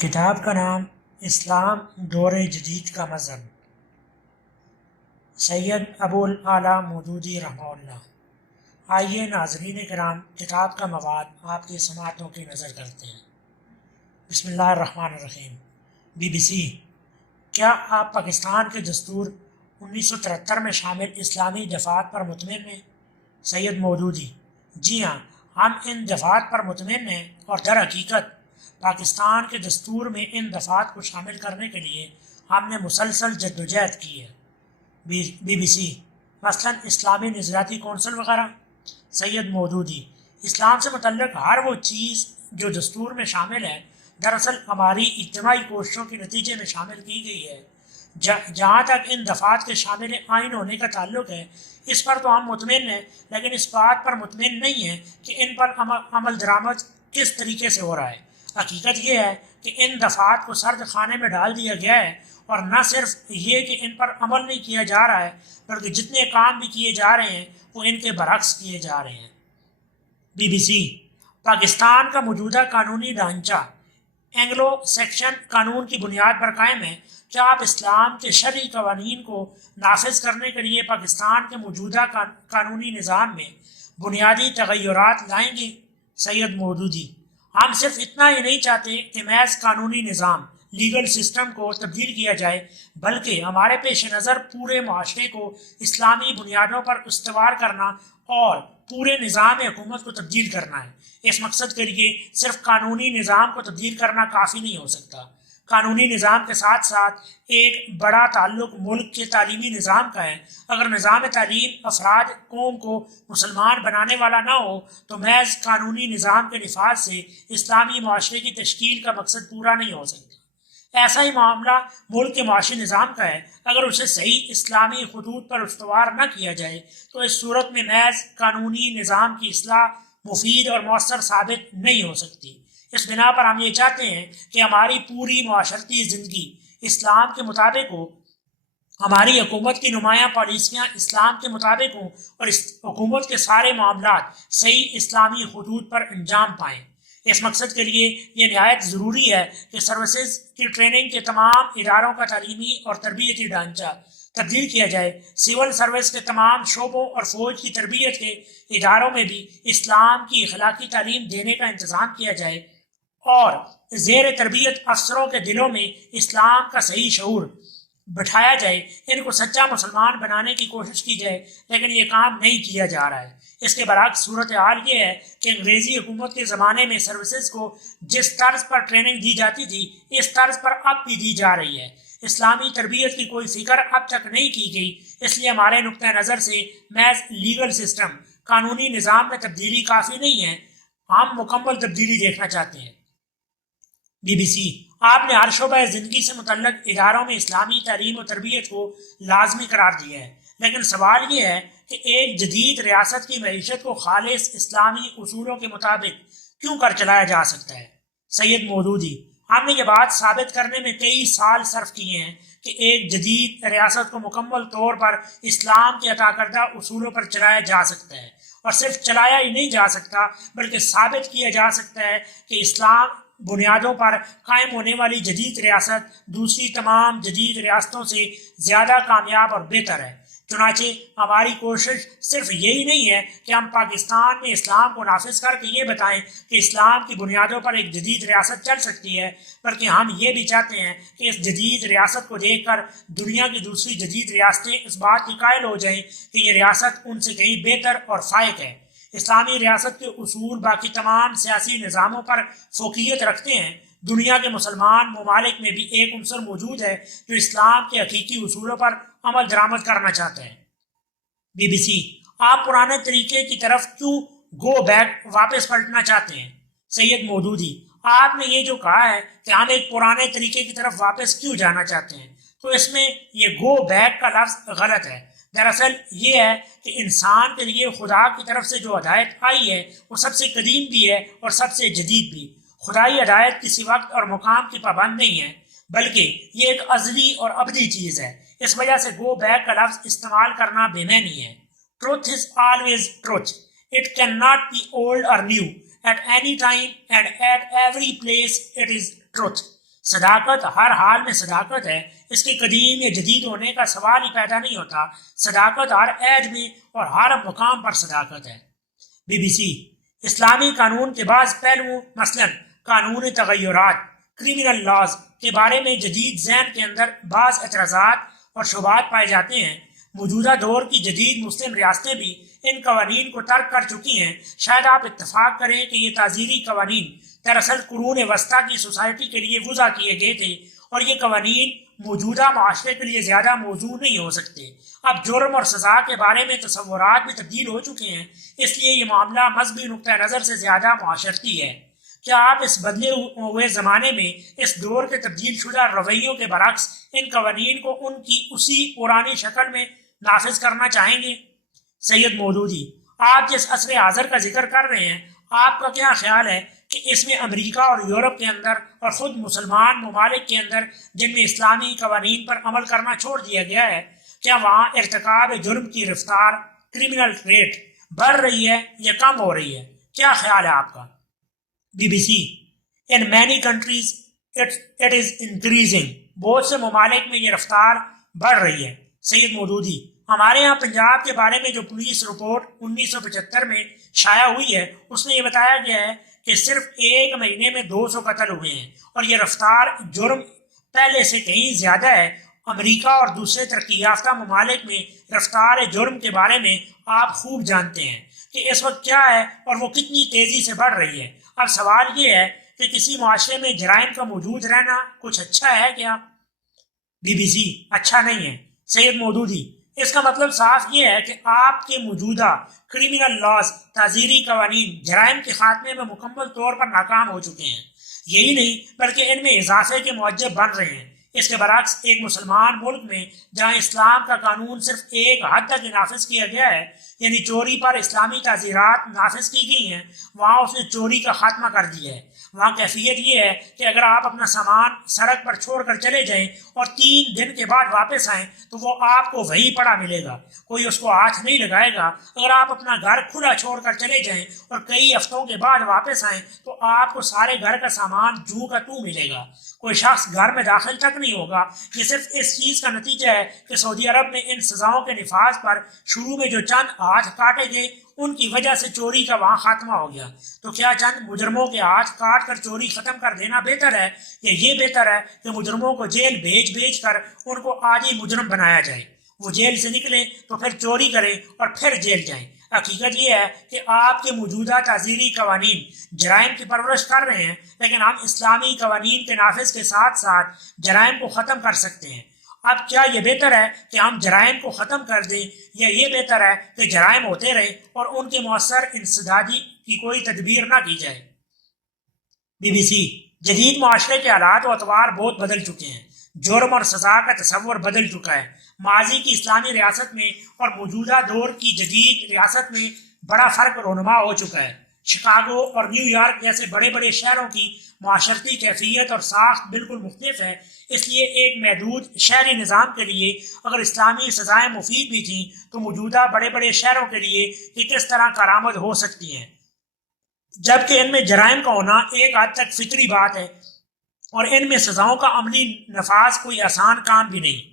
کتاب کا نام اسلام دور جدید کا مذہب، سید ابو الاعلیٰ مودودی رحمہ اللہ۔ آئیے ناظرین کرام، کتاب کا مواد آپ کی سماعتوں کی نظر کرتے ہیں۔ بسم اللہ الرحمن الرحیم۔ BBC، کیا آپ پاکستان کے دستور 1973 میں شامل اسلامی دفعات پر مطمئن ہیں؟ سید مودودی: جی ہاں، ہم ان دفعات پر مطمئن ہیں، اور در حقیقت پاکستان کے دستور میں ان دفعات کو شامل کرنے کے لیے ہم نے مسلسل جدوجہد کی ہے۔ BBC، مثلاً اسلامی نظریاتی کونسل وغیرہ؟ سید مودودی: اسلام سے متعلق ہر وہ چیز جو دستور میں شامل ہے دراصل ہماری اجتماعی کوششوں کے نتیجے میں شامل کی گئی ہے۔ جہاں تک ان دفعات کے شامل آئین ہونے کا تعلق ہے، اس پر تو ہم مطمئن ہیں، لیکن اس بات پر مطمئن نہیں ہیں کہ ان پر عمل درآمد کس طریقے سے ہو رہا ہے۔ حقیقت یہ ہے کہ ان دفعات کو سرد خانے میں ڈال دیا گیا ہے، اور نہ صرف یہ کہ ان پر عمل نہیں کیا جا رہا ہے، بلکہ جتنے کام بھی کیے جا رہے ہیں وہ ان کے برعکس کیے جا رہے ہیں۔ BBC، پاکستان کا موجودہ قانونی ڈھانچہ اینگلو سیکشن قانون کی بنیاد پر قائم ہے۔ کیا آپ اسلام کے شرعی قوانین کو نافذ کرنے کے لیے پاکستان کے موجودہ قانونی نظام میں بنیادی تغیرات لائیں گے؟ سید مودودی: ہم صرف اتنا ہی نہیں چاہتے کہ محض قانونی نظام لیگل سسٹم کو تبدیل کیا جائے، بلکہ ہمارے پیش نظر پورے معاشرے کو اسلامی بنیادوں پر استوار کرنا اور پورے نظام حکومت کو تبدیل کرنا ہے۔ اس مقصد کے لیے صرف قانونی نظام کو تبدیل کرنا کافی نہیں ہو سکتا۔ قانونی نظام کے ساتھ ساتھ ایک بڑا تعلق ملک کے تعلیمی نظام کا ہے۔ اگر نظام تعلیم افراد قوم کو مسلمان بنانے والا نہ ہو تو محض قانونی نظام کے نفاذ سے اسلامی معاشرے کی تشکیل کا مقصد پورا نہیں ہو سکتا۔ ایسا ہی معاملہ ملک کے معاشی نظام کا ہے۔ اگر اسے صحیح اسلامی خطوط پر استوار نہ کیا جائے تو اس صورت میں محض قانونی نظام کی اصلاح مفید اور مؤثر ثابت نہیں ہو سکتی۔ اس بنا پر ہم یہ چاہتے ہیں کہ ہماری پوری معاشرتی زندگی اسلام کے مطابق ہو، ہماری حکومت کی نمایاں پالیسیاں اسلام کے مطابق ہوں، اور اس حکومت کے سارے معاملات صحیح اسلامی خطوط پر انجام پائیں۔ اس مقصد کے لیے یہ نہایت ضروری ہے کہ سروسز کی ٹریننگ کے تمام اداروں کا تعلیمی اور تربیتی ڈھانچہ تبدیل کیا جائے۔ سول سروس کے تمام شعبوں اور فوج کی تربیت کے اداروں میں بھی اسلام کی اخلاقی تعلیم دینے کا انتظام کیا جائے، اور زیر تربیت افسروں کے دلوں میں اسلام کا صحیح شعور بٹھایا جائے، ان کو سچا مسلمان بنانے کی کوشش کی جائے، لیکن یہ کام نہیں کیا جا رہا ہے۔ اس کے برعکس صورتحال یہ ہے کہ انگریزی حکومت کے زمانے میں سروسز کو جس طرز پر ٹریننگ دی جاتی تھی، اس طرز پر اب بھی دی جا رہی ہے۔ اسلامی تربیت کی کوئی فکر اب تک نہیں کی گئی، اس لیے ہمارے نقطۂ نظر سے محض لیگل سسٹم قانونی نظام میں تبدیلی کافی نہیں ہے، ہم مکمل تبدیلی دیکھنا چاہتے ہیں۔ BBC، آپ نے ہر شعبہ زندگی سے متعلق اداروں میں اسلامی تعلیم و تربیت کو لازمی قرار دیا ہے، لیکن سوال یہ ہے کہ ایک جدید ریاست کی معیشت کو خالص اسلامی اصولوں کے مطابق کیوں کر چلایا جا سکتا ہے؟ سید مودودی: ہم نے یہ بات ثابت کرنے میں کئی سال صرف کیے ہیں کہ ایک جدید ریاست کو مکمل طور پر اسلام کے عطا کردہ اصولوں پر چلایا جا سکتا ہے، اور صرف چلایا ہی نہیں جا سکتا بلکہ ثابت کیا جا سکتا ہے کہ اسلام بنیادوں پر قائم ہونے والی جدید ریاست دوسری تمام جدید ریاستوں سے زیادہ کامیاب اور بہتر ہے۔ چنانچہ ہماری کوشش صرف یہی نہیں ہے کہ ہم پاکستان میں اسلام کو نافذ کر کے یہ بتائیں کہ اسلام کی بنیادوں پر ایک جدید ریاست چل سکتی ہے، بلکہ ہم یہ بھی چاہتے ہیں کہ اس جدید ریاست کو دیکھ کر دنیا کی دوسری جدید ریاستیں اس بات کی قائل ہو جائیں کہ یہ ریاست ان سے کہیں بہتر اور فائق ہے۔ اسلامی ریاست کے اصول باقی تمام سیاسی نظاموں پر فوقیت رکھتے ہیں۔ دنیا کے مسلمان ممالک میں بھی ایک عنصر موجود ہے جو اسلام کے حقیقی اصولوں پر عمل درآمد کرنا چاہتا ہے۔ BBC، آپ پرانے طریقے کی طرف کیوں گو بیک واپس پلٹنا چاہتے ہیں؟ سید مودودی: آپ نے یہ جو کہا ہے کہ ہم ایک پرانے طریقے کی طرف واپس کیوں جانا چاہتے ہیں، تو اس میں یہ گو بیک کا لفظ غلط ہے۔ دراصل یہ ہے کہ انسان کے لیے خدا کی طرف سے جو ہدایت آئی ہے وہ سب سے قدیم بھی ہے اور سب سے جدید بھی۔ خدائی ہدایت کسی وقت اور مقام کی پابند نہیں ہے، بلکہ یہ ایک ازلی اور ابدی چیز ہے۔ اس وجہ سے گو بیک کا لفظ استعمال کرنا بے معنی ہے۔ Truth is always truth, it can not be old or new, at any time and at every place it is truth. صداقت ہر حال میں صداقت ہے، اس کے قدیم یا جدید ہونے کا سوال ہی پیدا نہیں ہوتا۔ صداقت ہر عہد میں اور ہر مقام پر صداقت ہے۔ BBC اسلامی قانون کے بعض پہلوؤں مثلا قانون تغیرات کرمنل لاز کے بارے میں جدید ذہن کے اندر بعض اعتراضات اور شبہات پائے جاتے ہیں۔ موجودہ دور کی جدید مسلم ریاستیں بھی ان قوانین کو ترک کر چکی ہیں۔ شاید آپ اتفاق کریں کہ یہ تعزیری قوانین دراصل قرون وسطیٰ کی سوسائٹی کے لیے وضع کیے گئے تھے، اور یہ قوانین موجودہ معاشرے کے لیے زیادہ موزوں نہیں ہو سکتے۔ اب جرم اور سزا کے بارے میں تصورات بھی تبدیل ہو چکے ہیں، اس لیے یہ معاملہ مذہبی نقطہ نظر سے زیادہ معاشرتی ہے۔ کیا آپ اس بدلے ہوئے زمانے میں اس دور کے تبدیل شدہ رویوں کے برعکس ان قوانین کو ان کی اسی پرانی شکل میں نافذ کرنا چاہیں گے؟ سید مودودی آپ جس عصر حاضر کا ذکر کر رہے ہیں، آپ کا کیا خیال ہے کہ اس میں امریکہ اور یورپ کے اندر اور خود مسلمان ممالک کے اندر جن میں اسلامی قوانین پر عمل کرنا چھوڑ دیا گیا ہے، کیا وہاں ارتکاب جرم کی رفتار کرمنل ریٹ بڑھ رہی ہے یا کم ہو رہی ہے؟ کیا خیال ہے آپ کا؟ BBC In many countries it is increasing بہت سے ممالک میں یہ رفتار بڑھ رہی ہے۔ سید مودودی ہمارے ہاں پنجاب کے بارے میں جو پولیس رپورٹ 1975 میں شائع ہوئی ہے، اس میں یہ بتایا گیا ہے کہ صرف ایک مہینے میں 200 قتل ہوئے ہیں، اور یہ رفتار جرم پہلے سے کہیں زیادہ ہے۔ امریکہ اور دوسرے ترقی یافتہ ممالک میں رفتار جرم کے بارے میں آپ خوب جانتے ہیں کہ اس وقت کیا ہے اور وہ کتنی تیزی سے بڑھ رہی ہے۔ اب سوال یہ ہے کہ کسی معاشرے میں جرائم کا موجود رہنا کچھ اچھا ہے کیا؟ BBC اچھا نہیں ہے۔ سید مودودی اس کا مطلب صاف یہ ہے کہ آپ کے موجودہ کرمنل لاز تعزیری قوانین جرائم کے خاتمے میں مکمل طور پر ناکام ہو چکے ہیں۔ یہی نہیں بلکہ ان میں اضافے کے موجب بن رہے ہیں۔ اس کے برعکس ایک مسلمان ملک میں جہاں اسلام کا قانون صرف ایک حد تک نافذ کیا گیا ہے، یعنی چوری پر اسلامی تعزیرات نافذ کی گئی ہیں، وہاں اس نے چوری کا خاتمہ کر دیا ہے۔ وہاں کیفیت یہ ہے کہ اگر آپ اپنا سامان سڑک پر چھوڑ کر چلے جائیں اور 3 دن کے بعد واپس آئیں تو وہ آپ کو وہیں پڑا ملے گا، کوئی اس کو ہاتھ نہیں لگائے گا۔ اگر آپ اپنا گھر کھلا چھوڑ کر چلے جائیں اور کئی ہفتوں کے بعد واپس آئیں تو آپ کو سارے گھر کا سامان جوں کا توں ملے گا، کوئی شخص گھر میں داخل تک نہیں ہوگا۔ یہ صرف اس چیز کا نتیجہ ہے کہ سعودی عرب میں ان سزاؤں کے نفاذ پر شروع میں جو چند ہاتھ کاٹے گئے ان کی وجہ سے چوری کا وہاں خاتمہ ہو گیا۔ تو کیا چند مجرموں کے ہاتھ کاٹ کر چوری ختم کر دینا بہتر ہے، یا یہ بہتر ہے کہ مجرموں کو جیل بھیج کر ان کو عادی مجرم بنایا جائے؟ وہ جیل سے نکلیں تو پھر چوری کریں اور پھر جیل جائیں۔ حقیقت یہ ہے کہ آپ کے موجودہ تعزیری قوانین جرائم کی پرورش کر رہے ہیں، لیکن ہم اسلامی قوانین کے نافذ کے ساتھ ساتھ جرائم کو ختم کر سکتے ہیں۔ اب کیا یہ بہتر ہے کہ ہم جرائم کو ختم کر دیں، یا یہ بہتر ہے کہ جرائم ہوتے رہیں اور ان کے مؤثر انسدادی کی کوئی تدبیر نہ کی جائے؟ BBC جدید معاشرے کے حالات و اطوار بہت بدل چکے ہیں۔ جرم اور سزا کا تصور بدل چکا ہے۔ ماضی کی اسلامی ریاست میں اور موجودہ دور کی جدید ریاست میں بڑا فرق رونما ہو چکا ہے۔ شکاگو اور نیو یارک جیسے بڑے بڑے شہروں کی معاشرتی کیفیت اور ساخت بالکل مختلف ہے۔ اس لیے ایک محدود شہری نظام کے لیے اگر اسلامی سزائیں مفید بھی تھیں تو موجودہ بڑے بڑے شہروں کے لیے یہ کس طرح کارآمد ہو سکتی ہیں، جبکہ ان میں جرائم کا ہونا ایک حد تک فطری بات ہے اور ان میں سزاؤں کا عملی نفاذ کوئی آسان کام بھی نہیں۔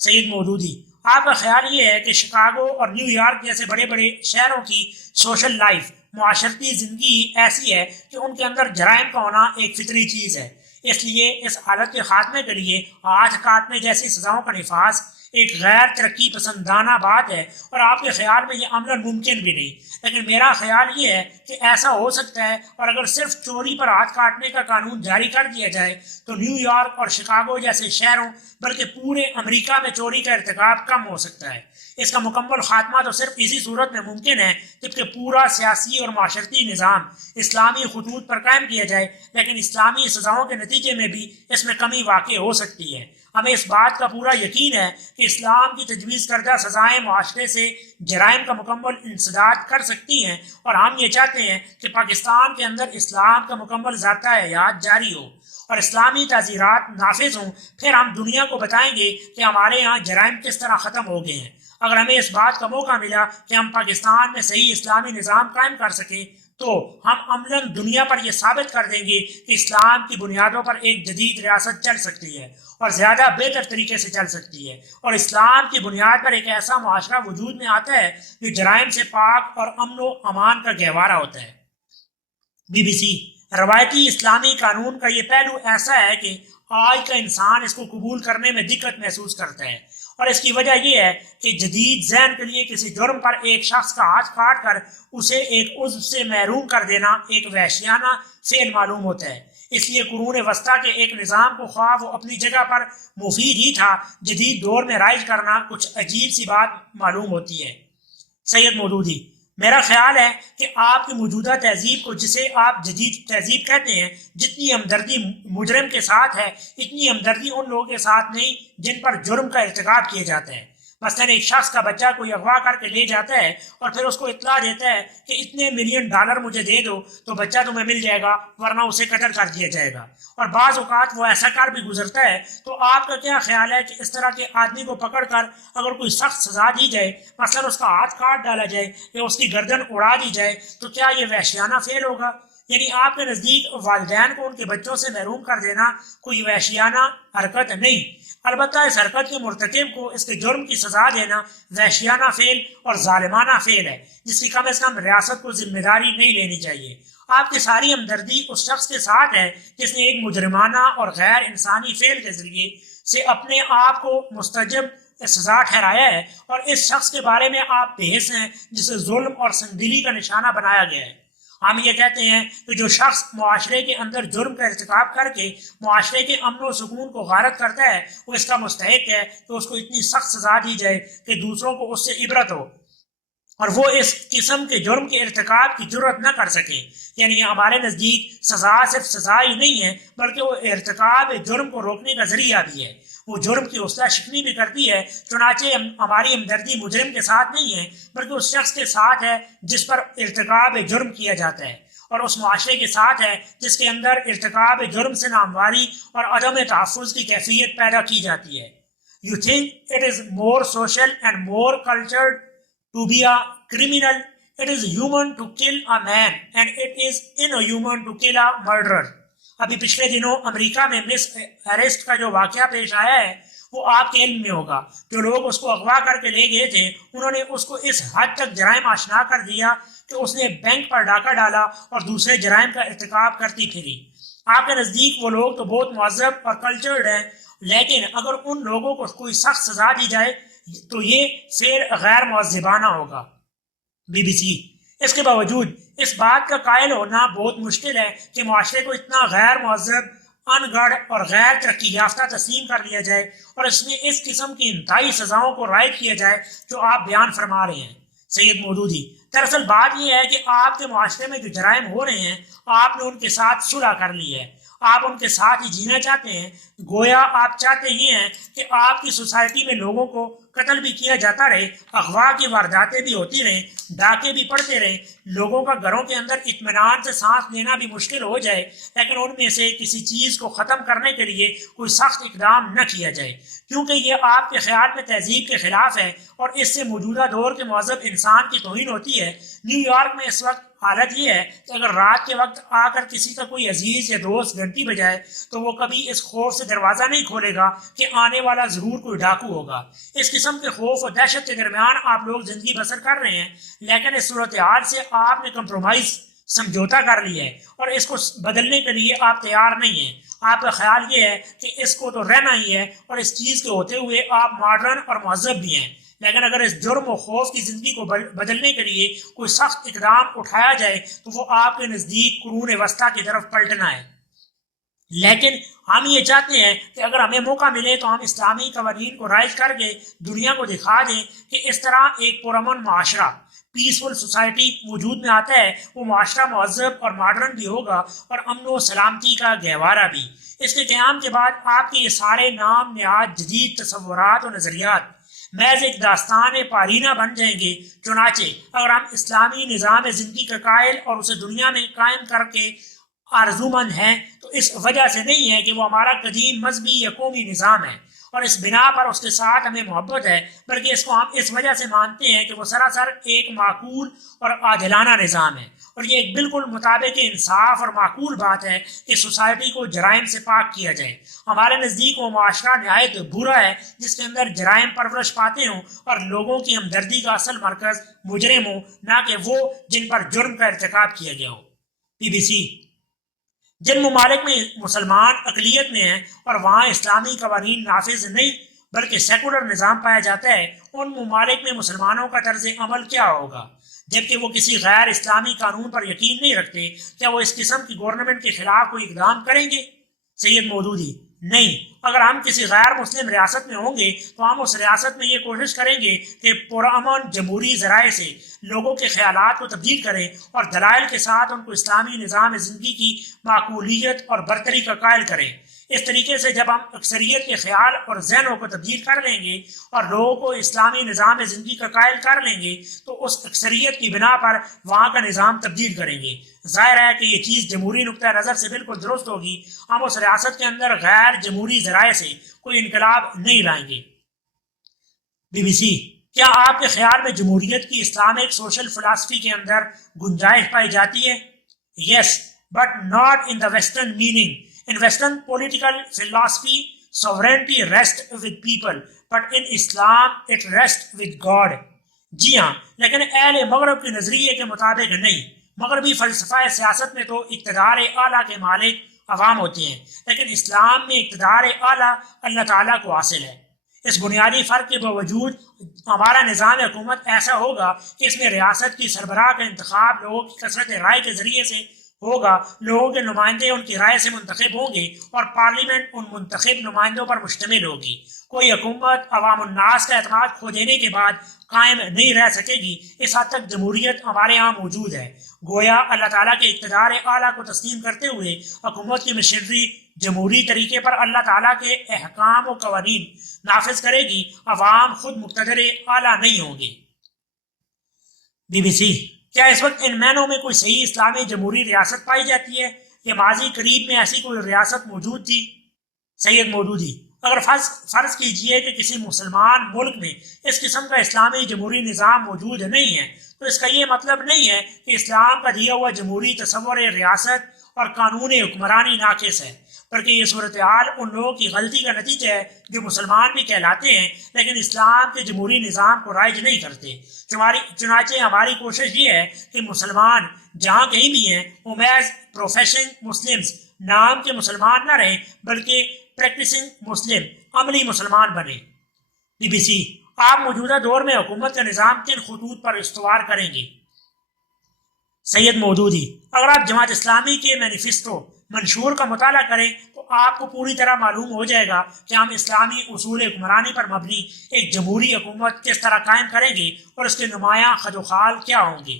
سید مودودی آپ کا خیال یہ ہے کہ شکاگو اور نیو یارک جیسے بڑے بڑے شہروں کی سوشل لائف، معاشرتی زندگی ایسی ہے کہ ان کے اندر جرائم کا ہونا ایک فطری چیز ہے، اس لیے اس حالت کے خاتمے کے لیے ہاتھ کاٹنے جیسی سزاؤں کا نفاذ ایک غیر ترقی پسندانہ بات ہے، اور آپ کے خیال میں یہ عملاً ممکن بھی نہیں۔ لیکن میرا خیال یہ ہے کہ ایسا ہو سکتا ہے، اور اگر صرف چوری پر ہاتھ کاٹنے کا قانون جاری کر دیا جائے تو نیو یارک اور شکاگو جیسے شہروں بلکہ پورے امریکہ میں چوری کا ارتکاب کم ہو سکتا ہے۔ اس کا مکمل خاتمہ تو صرف اسی صورت میں ممکن ہے جبکہ پورا سیاسی اور معاشرتی نظام اسلامی خطوط پر قائم کیا جائے، لیکن اسلامی سزاؤں کے نتیجے میں بھی اس میں کمی واقع ہو سکتی ہے۔ ہمیں اس بات کا پورا یقین ہے کہ اسلام کی تجویز کردہ سزائیں معاشرے سے جرائم کا مکمل انسداد کر سکتی ہیں، اور ہم یہ چاہتے ہیں کہ پاکستان کے اندر اسلام کا مکمل ضابطہ حیات جاری ہو اور اسلامی تعزیرات نافذ ہوں۔ پھر ہم دنیا کو بتائیں گے کہ ہمارے یہاں جرائم کس طرح ختم ہو گئے ہیں۔ اگر ہمیں اس بات کا موقع ملا کہ ہم پاکستان میں صحیح اسلامی نظام قائم کر سکیں تو ہم عملاً دنیا پر یہ ثابت کر دیں گے کہ اسلام کی بنیادوں پر ایک جدید ریاست چل سکتی ہے اور زیادہ بہتر طریقے سے چل سکتی ہے، اور اسلام کی بنیاد پر ایک ایسا معاشرہ وجود میں آتا ہے جو جرائم سے پاک اور امن و امان کا گہوارہ ہوتا ہے۔ BBC روایتی اسلامی قانون کا یہ پہلو ایسا ہے کہ آج کا انسان اس کو قبول کرنے میں دقت محسوس کرتا ہے، اور اس کی وجہ یہ ہے کہ جدید ذہن کے لیے کسی جرم پر ایک شخص کا ہاتھ کاٹ کر اسے ایک عضو سے محروم کر دینا ایک وحشیانہ فعل معلوم ہوتا ہے۔ اس لیے قرون وسطیٰ کے ایک نظام کو خواہ وہ اپنی جگہ پر مفید ہی تھا، جدید دور میں رائج کرنا کچھ عجیب سی بات معلوم ہوتی ہے۔ سید مودودی: میرا خیال ہے کہ آپ کی موجودہ تہذیب کو، جسے آپ جدید تہذیب کہتے ہیں، جتنی ہمدردی مجرم کے ساتھ ہے اتنی ہمدردی ان لوگوں کے ساتھ نہیں جن پر جرم کا ارتکاب کیا جاتا ہے۔ مثلاً ایک شخص کا بچہ کوئی اغوا کر کے لے جاتا ہے اور پھر اس کو اطلاع دیتا ہے کہ اتنے ملین ڈالر مجھے دے دو تو بچہ تمہیں مل جائے گا ورنہ اسے قتل کر دیا جائے گا، اور بعض اوقات وہ ایسا کر بھی گزرتا ہے۔ تو آپ کا کیا خیال ہے کہ اس طرح کے آدمی کو پکڑ کر اگر کوئی سخت سزا دی جائے، مثلاً اس کا ہاتھ کاٹ ڈالا جائے یا اس کی گردن اڑا دی جائے، تو کیا یہ وحشیانہ فعل ہوگا؟ یعنی آپ کے نزدیک والدین کو ان کے بچوں سے محروم کر دینا کوئی وحشیانہ حرکت نہیں، البتہ اس حرکت کے مرتکب کو اس کے جرم کی سزا دینا وحشیانہ فعل اور ظالمانہ فعل ہے، جس کی کم از کم ریاست کو ذمہ داری نہیں لینی چاہیے۔ آپ کی ساری ہمدردی اس شخص کے ساتھ ہے جس نے ایک مجرمانہ اور غیر انسانی فعل کے ذریعے سے اپنے آپ کو مستجب سزا ٹھہرایا ہے، اور اس شخص کے بارے میں آپ بحث ہیں جسے ظلم اور سنگدلی کا نشانہ بنایا گیا ہے۔ ہم یہ کہتے ہیں کہ جو شخص معاشرے کے اندر جرم کا ارتکاب کر کے معاشرے کے امن و سکون کو غارت کرتا ہے، وہ اس کا مستحق ہے کہ اس کو اتنی سخت سزا دی جائے کہ دوسروں کو اس سے عبرت ہو اور وہ اس قسم کے جرم کے ارتکاب کی جرت نہ کر سکے۔ یعنی ہمارے نزدیک سزا صرف سزا ہی نہیں ہے بلکہ وہ ارتکاب جرم کو روکنے کا ذریعہ بھی ہے، وہ جرم کی حوصلہ شکنی بھی کرتی ہے۔ چنانچہ ہماری ہمدردی مجرم کے ساتھ نہیں ہے بلکہ اس شخص کے ساتھ ہے جس پر ارتکاب جرم کیا جاتا ہے، اور اس معاشرے کے ساتھ ہے جس کے اندر ارتکاب جرم سے نامواری اور عدم تحفظ کی کیفیت پیدا کی جاتی ہے۔ You think it is more social and more cultured to be a criminal? It is human to kill a man and it is inhuman to kill a murderer. ابھی پچھلے دنوں امریکہ میں مس ایرسٹ کا جو واقعہ پیش آیا ہے وہ آپ کے علم میں ہوگا۔ جو لوگ اس کو اغوا کر کے لے گئے تھے انہوں نے اس کو اس حد تک جرائم آشنا کر دیا کہ اس نے بینک پر ڈاکہ ڈالا اور دوسرے جرائم کا ارتکاب کرتی پھری۔ آپ کے نزدیک وہ لوگ تو بہت مہذب اور کلچرڈ ہیں، لیکن اگر ان لوگوں کو کوئی سخت سزا دی جائے تو یہ فعل غیر مہذبانہ ہوگا۔ BBC اس کے باوجود اس بات کا قائل ہونا بہت مشکل ہے کہ معاشرے کو اتنا غیر مہذب، ان گڑھ اور غیر ترقی یافتہ تسلیم کر لیا جائے اور اس میں اس قسم کی انتہائی سزاؤں کو رائج کیا جائے جو آپ بیان فرما رہے ہیں۔ سید مودودی: دراصل بات یہ ہے کہ آپ کے معاشرے میں جو جرائم ہو رہے ہیں آپ نے ان کے ساتھ صلح کر لی ہے، آپ ان کے ساتھ ہی جینا چاہتے ہیں، گویا آپ چاہتے ہی ہیں کہ آپ کی سوسائٹی میں لوگوں کو قتل بھی کیا جاتا رہے، اغوا کی وارداتیں بھی ہوتی رہیں، ڈاکے بھی پڑتے رہیں، لوگوں کا گھروں کے اندر اطمینان سے سانس لینا بھی مشکل ہو جائے، لیکن ان میں سے کسی چیز کو ختم کرنے کے لیے کوئی سخت اقدام نہ کیا جائے، کیونکہ یہ آپ کے خیال میں تہذیب کے خلاف ہے اور اس سے موجودہ دور کے مہذب انسان کی توہین ہوتی ہے۔ نیو یارک میں اس وقت حالت یہ ہے کہ اگر رات کے وقت آ کر کسی کا کوئی عزیز یا دوست گھنٹی بجائے تو وہ کبھی اس خوف سے دروازہ نہیں کھولے گا کہ آنے والا ضرور کوئی ڈاکو ہوگا۔ اس قسم کے خوف اور دہشت کے درمیان آپ لوگ زندگی بسر کر رہے ہیں، لیکن اس صورتحال سے آپ نے کمپرومائز، سمجھوتا کر لیا ہے اور اس کو بدلنے کے لیے آپ تیار نہیں ہیں۔ آپ کا خیال یہ ہے کہ اس کو تو رہنا ہی ہے اور اس چیز کے ہوتے ہوئے آپ ماڈرن اور مہذب بھی ہیں، لیکن اگر اس جرم و خوف کی زندگی کو بدلنے کے لیے کوئی سخت اقدام اٹھایا جائے تو وہ آپ کے نزدیک قرون وسطیٰ کی طرف پلٹنا ہے۔ لیکن ہم یہ چاہتے ہیں کہ اگر ہمیں موقع ملے تو ہم اسلامی قوانین کو رائج کر کے دنیا کو دکھا دیں کہ اس طرح ایک پرامن معاشرہ، پیسفل سوسائٹی وجود میں آتا ہے، وہ معاشرہ مہذب اور ماڈرن بھی ہوگا اور امن و سلامتی کا گہوارہ بھی۔ اس کے قیام کے بعد آپ کے یہ سارے نام نہاد جدید تصورات اور نظریات محض ایک داستان پارینہ بن جائیں گے۔ چنانچہ اگر ہم اسلامی نظام زندگی کا قائل اور اسے دنیا میں قائم کر کے آرزومند ہیں تو اس وجہ سے نہیں ہے کہ وہ ہمارا قدیم مذہبی یا قومی نظام ہے اور اس بنا پر اس کے ساتھ ہمیں محبت ہے، بلکہ اس کو ہم اس وجہ سے مانتے ہیں کہ وہ سراسر ایک معقول اور عادلانہ نظام ہے، اور یہ ایک بالکل مطابق انصاف اور معقول بات ہے کہ سوسائٹی کو جرائم سے پاک کیا جائے۔ ہمارے نزدیک وہ معاشرہ نہایت برا ہے جس کے اندر جرائم پرورش پاتے ہوں اور لوگوں کی ہمدردی کا اصل مرکز مجرم ہو، نہ کہ وہ جن پر جرم کا ارتکاب کیا گیا ہو۔ BBC: جن ممالک میں مسلمان اقلیت میں ہیں اور وہاں اسلامی قوانین نافذ نہیں بلکہ سیکولر نظام پایا جاتا ہے، ان ممالک میں مسلمانوں کا طرز عمل کیا ہوگا؟ جبکہ وہ کسی غیر اسلامی قانون پر یقین نہیں رکھتے، کیا وہ اس قسم کی گورنمنٹ کے خلاف کوئی اقدام کریں گے؟ سید مودودی: نہیں، اگر ہم کسی غیر مسلم ریاست میں ہوں گے تو ہم اس ریاست میں یہ کوشش کریں گے کہ پرامن جمہوری ذرائع سے لوگوں کے خیالات کو تبدیل کریں اور دلائل کے ساتھ ان کو اسلامی نظام زندگی کی معقولیت اور برتری کا قائل کریں۔ اس طریقے سے جب ہم اکثریت کے خیال اور ذہنوں کو تبدیل کر لیں گے اور لوگوں کو اسلامی نظام زندگی کا قائل کر لیں گے تو اس اکثریت کی بنا پر وہاں کا نظام تبدیل کریں گے۔ ظاہر ہے کہ یہ چیز جمہوری نقطہ نظر سے بالکل درست ہوگی، ہم اس ریاست کے اندر غیر جمہوری ذرائع سے کوئی انقلاب نہیں لائیں گے۔ BBC: کیا آپ کے خیال میں جمہوریت کی اسلامک سوشل فلسفی کے اندر گنجائش پائی جاتی ہے؟ Yes, but not in the Western meaning. In Western political philosophy, sovereignty rests with people, but in Islam it rests with God. جی ہاں، لیکن اہل مغرب کے نظریے کے مطابق نہیں۔ مغربی فلسفہ سیاست میں تو اقتدار اعلیٰ کے مالک عوام ہوتے ہیں، لیکن اسلام میں اقتدار اعلیٰ اللہ تعالیٰ کو حاصل ہے۔ اس بنیادی فرق کے باوجود ہمارا نظام حکومت ایسا ہوگا کہ اس میں ریاست کی سربراہ کا انتخاب لوگوں کی کثرت رائے کے ذریعے سے ہوگا، لوگوں کے نمائندے ان کی رائے سے منتخب ہوں گے اور پارلیمنٹ ان منتخب نمائندوں پر مشتمل ہوگی۔ کوئی حکومت عوام الناس کا اعتماد کھو دینے کے بعد قائم نہیں رہ سکے گی۔ اس حد تک جمہوریت ہمارے ہاں موجود ہے۔ گویا اللہ تعالیٰ کے اقتدار اعلیٰ کو تسلیم کرتے ہوئے حکومت کی مشینری جمہوری طریقے پر اللہ تعالیٰ کے احکام و قوانین نافذ کرے گی، عوام خود مقتدر اعلیٰ نہیں ہوں گے۔ BBC: کیا اس وقت ان معنوں میں کوئی صحیح اسلامی جمہوری ریاست پائی جاتی ہے یا ماضی قریب میں ایسی کوئی ریاست موجود تھی؟ سید مودودی: اگر فرض کیجئے کہ کسی مسلمان ملک میں اس قسم کا اسلامی جمہوری نظام موجود نہیں ہے تو اس کا یہ مطلب نہیں ہے کہ اسلام کا دیا ہوا جمہوری تصور ریاست اور قانون حکمرانی ناقص ہے، بلکہ یہ صورتحال ان لوگوں کی غلطی کا نتیجہ ہے جو مسلمان بھی کہلاتے ہیں لیکن اسلام کے جمہوری نظام کو رائج نہیں کرتے۔ چنانچہ ہماری کوشش یہ ہے کہ مسلمان جہاں کہیں بھی ہیں وہ محض پروفیشن مسلمز نام کے مسلمان نہ رہیں بلکہ پریکٹسنگ مسلم عملی مسلمان بنے۔ BBC: آپ موجودہ دور میں حکومت کا نظام کن خطوط پر استوار کریں گے؟ سید مودودی: اگر آپ جماعت اسلامی کے مینیفیسٹو منشور کا مطالعہ کریں تو آپ کو پوری طرح معلوم ہو جائے گا کہ ہم اسلامی اصول حکمرانی پر مبنی ایک جمہوری حکومت کس طرح قائم کریں گے اور اس کے نمایاں خد و خال کیا ہوں گے۔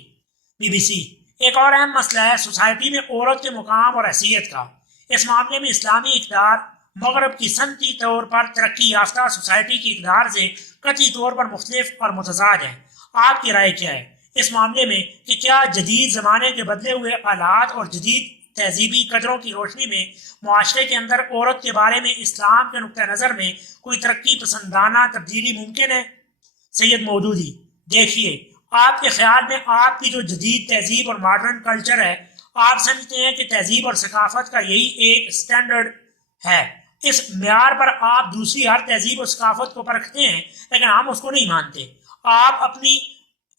BBC: ایک اور اہم مسئلہ ہے سوسائٹی میں عورت کے مقام اور حیثیت کا۔ اس معاملے میں اسلامی اقدار مغرب کی صنعتی طور پر ترقی یافتہ سوسائٹی کی اقدار سے قطعی طور پر مختلف اور متضاد ہے۔ آپ کی رائے کیا ہے اس معاملے میں کہ کیا جدید زمانے کے بدلے ہوئے حالات اور جدید تہذیبی قدروں کی روشنی میں معاشرے کے اندر عورت کے بارے میں اسلام کے نقطہ نظر میں کوئی ترقی پسندانہ تبدیلی ممکن ہے؟ سید مودودی: دیکھیے، آپ کے خیال میں آپ کی جو جدید تہذیب اور ماڈرن کلچر ہے، آپ سمجھتے ہیں کہ تہذیب اور ثقافت کا یہی ایک اسٹینڈرڈ ہے، اس معیار پر آپ دوسری ہر تہذیب اور ثقافت کو پرکھتے ہیں، لیکن ہم اس کو نہیں مانتے۔ آپ اپنی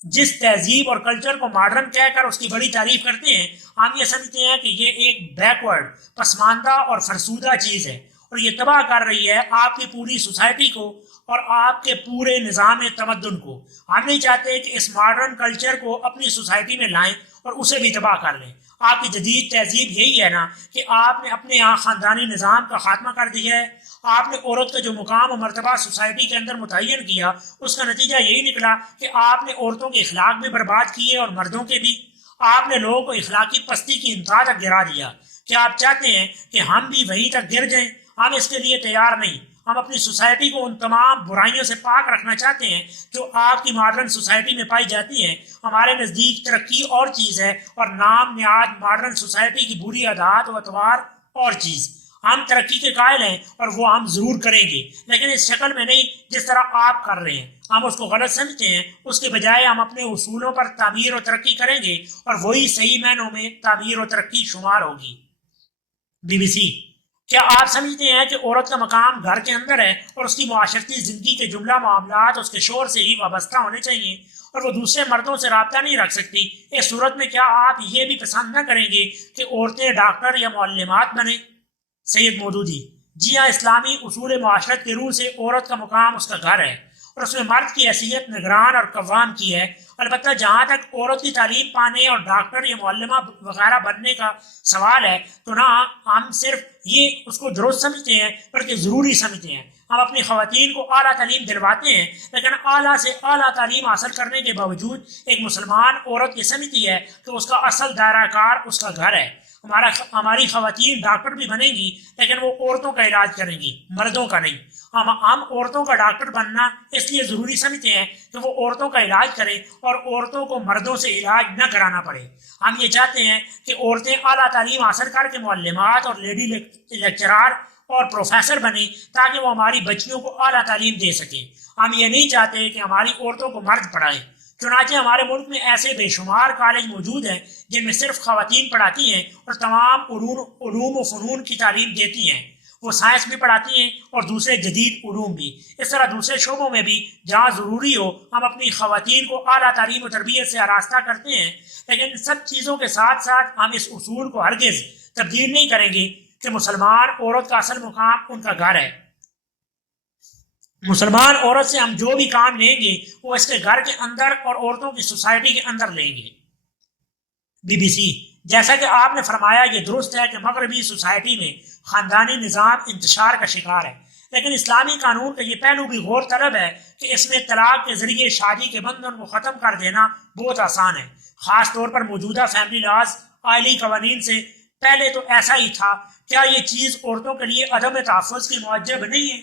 جس تہذیب اور کلچر کو ماڈرن کہہ کر اس کی بڑی تعریف کرتے ہیں، ہم یہ سمجھتے ہیں کہ یہ ایک بیکورڈ، پسماندہ اور فرسودہ چیز ہے اور یہ تباہ کر رہی ہے آپ کی پوری سوسائٹی کو اور آپ کے پورے نظام تمدن کو۔ ہم نہیں چاہتے کہ اس ماڈرن کلچر کو اپنی سوسائٹی میں لائیں اور اسے بھی تباہ کر لیں۔ آپ کی جدید تہذیب یہی ہے نا کہ آپ نے اپنے یہاں خاندانی نظام کا خاتمہ کر دیا ہے۔ آپ نے عورت کا جو مقام و مرتبہ سوسائٹی کے اندر متعین کیا، اس کا نتیجہ یہی نکلا کہ آپ نے عورتوں کے اخلاق بھی برباد کیے اور مردوں کے بھی۔ آپ نے لوگوں کو اخلاقی پستی کی انتہا تک گرا دیا۔ کیا آپ چاہتے ہیں کہ ہم بھی وہیں تک گر جائیں؟ ہم اس کے لیے تیار نہیں۔ ہم اپنی سوسائٹی کو ان تمام برائیوں سے پاک رکھنا چاہتے ہیں جو آپ کی ماڈرن سوسائٹی میں پائی جاتی ہیں۔ ہمارے نزدیک ترقی اور چیز ہے اور نام نہاد ماڈرن سوسائٹی کی بری عادات و اطوار اور چیز۔ ہم ترقی کے قائل ہیں اور وہ ہم ضرور کریں گے، لیکن اس شکل میں نہیں جس طرح آپ کر رہے ہیں۔ ہم اس کو غلط سمجھتے ہیں، اس کے بجائے ہم اپنے اصولوں پر تعمیر و ترقی کریں گے اور وہی صحیح معنوں میں تعمیر و ترقی شمار ہوگی۔ BBC: کیا آپ سمجھتے ہیں کہ عورت کا مقام گھر کے اندر ہے اور اس کی معاشرتی زندگی کے جملہ معاملات اس کے شوہر سے ہی وابستہ ہونے چاہیے اور وہ دوسرے مردوں سے رابطہ نہیں رکھ سکتی؟ اس صورت میں کیا آپ یہ بھی پسند نہ کریں گے کہ عورتیں ڈاکٹر یا معلمات بنیں؟ سید مودودی: جی ہاں، اسلامی اصول معاشرت کے روح سے عورت کا مقام اس کا گھر ہے اور اس میں مرد کی حیثیت نگران اور قوام کی ہے۔ البتہ جہاں تک عورت کی تعلیم پانے اور ڈاکٹر یا معلمہ وغیرہ بننے کا سوال ہے تو نہ ہم صرف یہ اس کو درست سمجھتے ہیں بلکہ ضروری سمجھتے ہیں۔ ہم اپنی خواتین کو اعلیٰ تعلیم دلواتے ہیں، لیکن اعلیٰ سے اعلیٰ تعلیم حاصل کرنے کے باوجود ایک مسلمان عورت یہ سمجھتی ہے کہ اس کا اصل دائرہ کار اس کا گھر ہے۔ ہماری خواتین ڈاکٹر بھی بنیں گی لیکن وہ عورتوں کا علاج کریں گی، مردوں کا نہیں۔ ہم عورتوں کا ڈاکٹر بننا اس لیے ضروری سمجھتے ہیں کہ وہ عورتوں کا علاج کریں اور عورتوں کو مردوں سے علاج نہ کرانا پڑے۔ ہم یہ چاہتے ہیں کہ عورتیں اعلیٰ تعلیم حاصل کر کے معلمات اور لیڈی لیکچرار اور پروفیسر بنیں تاکہ وہ ہماری بچیوں کو اعلیٰ تعلیم دے سکیں۔ ہم یہ نہیں چاہتے کہ ہماری عورتوں کو مرد پڑھائیں۔ چنانچہ ہمارے ملک میں ایسے بے شمار کالج موجود ہیں جن میں صرف خواتین پڑھاتی ہیں اور تمام علوم و فنون کی تعلیم دیتی ہیں۔ وہ سائنس بھی پڑھاتی ہیں اور دوسرے جدید علوم بھی۔ اس طرح دوسرے شعبوں میں بھی جہاں ضروری ہو ہم اپنی خواتین کو اعلیٰ تعلیم و تربیت سے آراستہ کرتے ہیں، لیکن ان سب چیزوں کے ساتھ ساتھ ہم اس اصول کو ہرگز تبدیل نہیں کریں گے کہ مسلمان عورت کا اصل مقام ان کا گھر ہے۔ مسلمان عورت سے ہم جو بھی کام لیں گے وہ اس کے گھر کے اندر اور عورتوں کی سوسائٹی کے اندر لیں گے۔ BBC: جیسا کہ آپ نے فرمایا یہ درست ہے کہ مغربی سوسائٹی میں خاندانی نظام انتشار کا شکار ہے، لیکن اسلامی قانون کا یہ پہلو بھی غور طلب ہے کہ اس میں طلاق کے ذریعے شادی کے بندھن کو ختم کر دینا بہت آسان ہے، خاص طور پر موجودہ فیملی لاز آئلی قوانین سے پہلے تو ایسا ہی تھا۔ کیا یہ چیز عورتوں کے لیے عدم تحفظ کی موجب نہیں ہے؟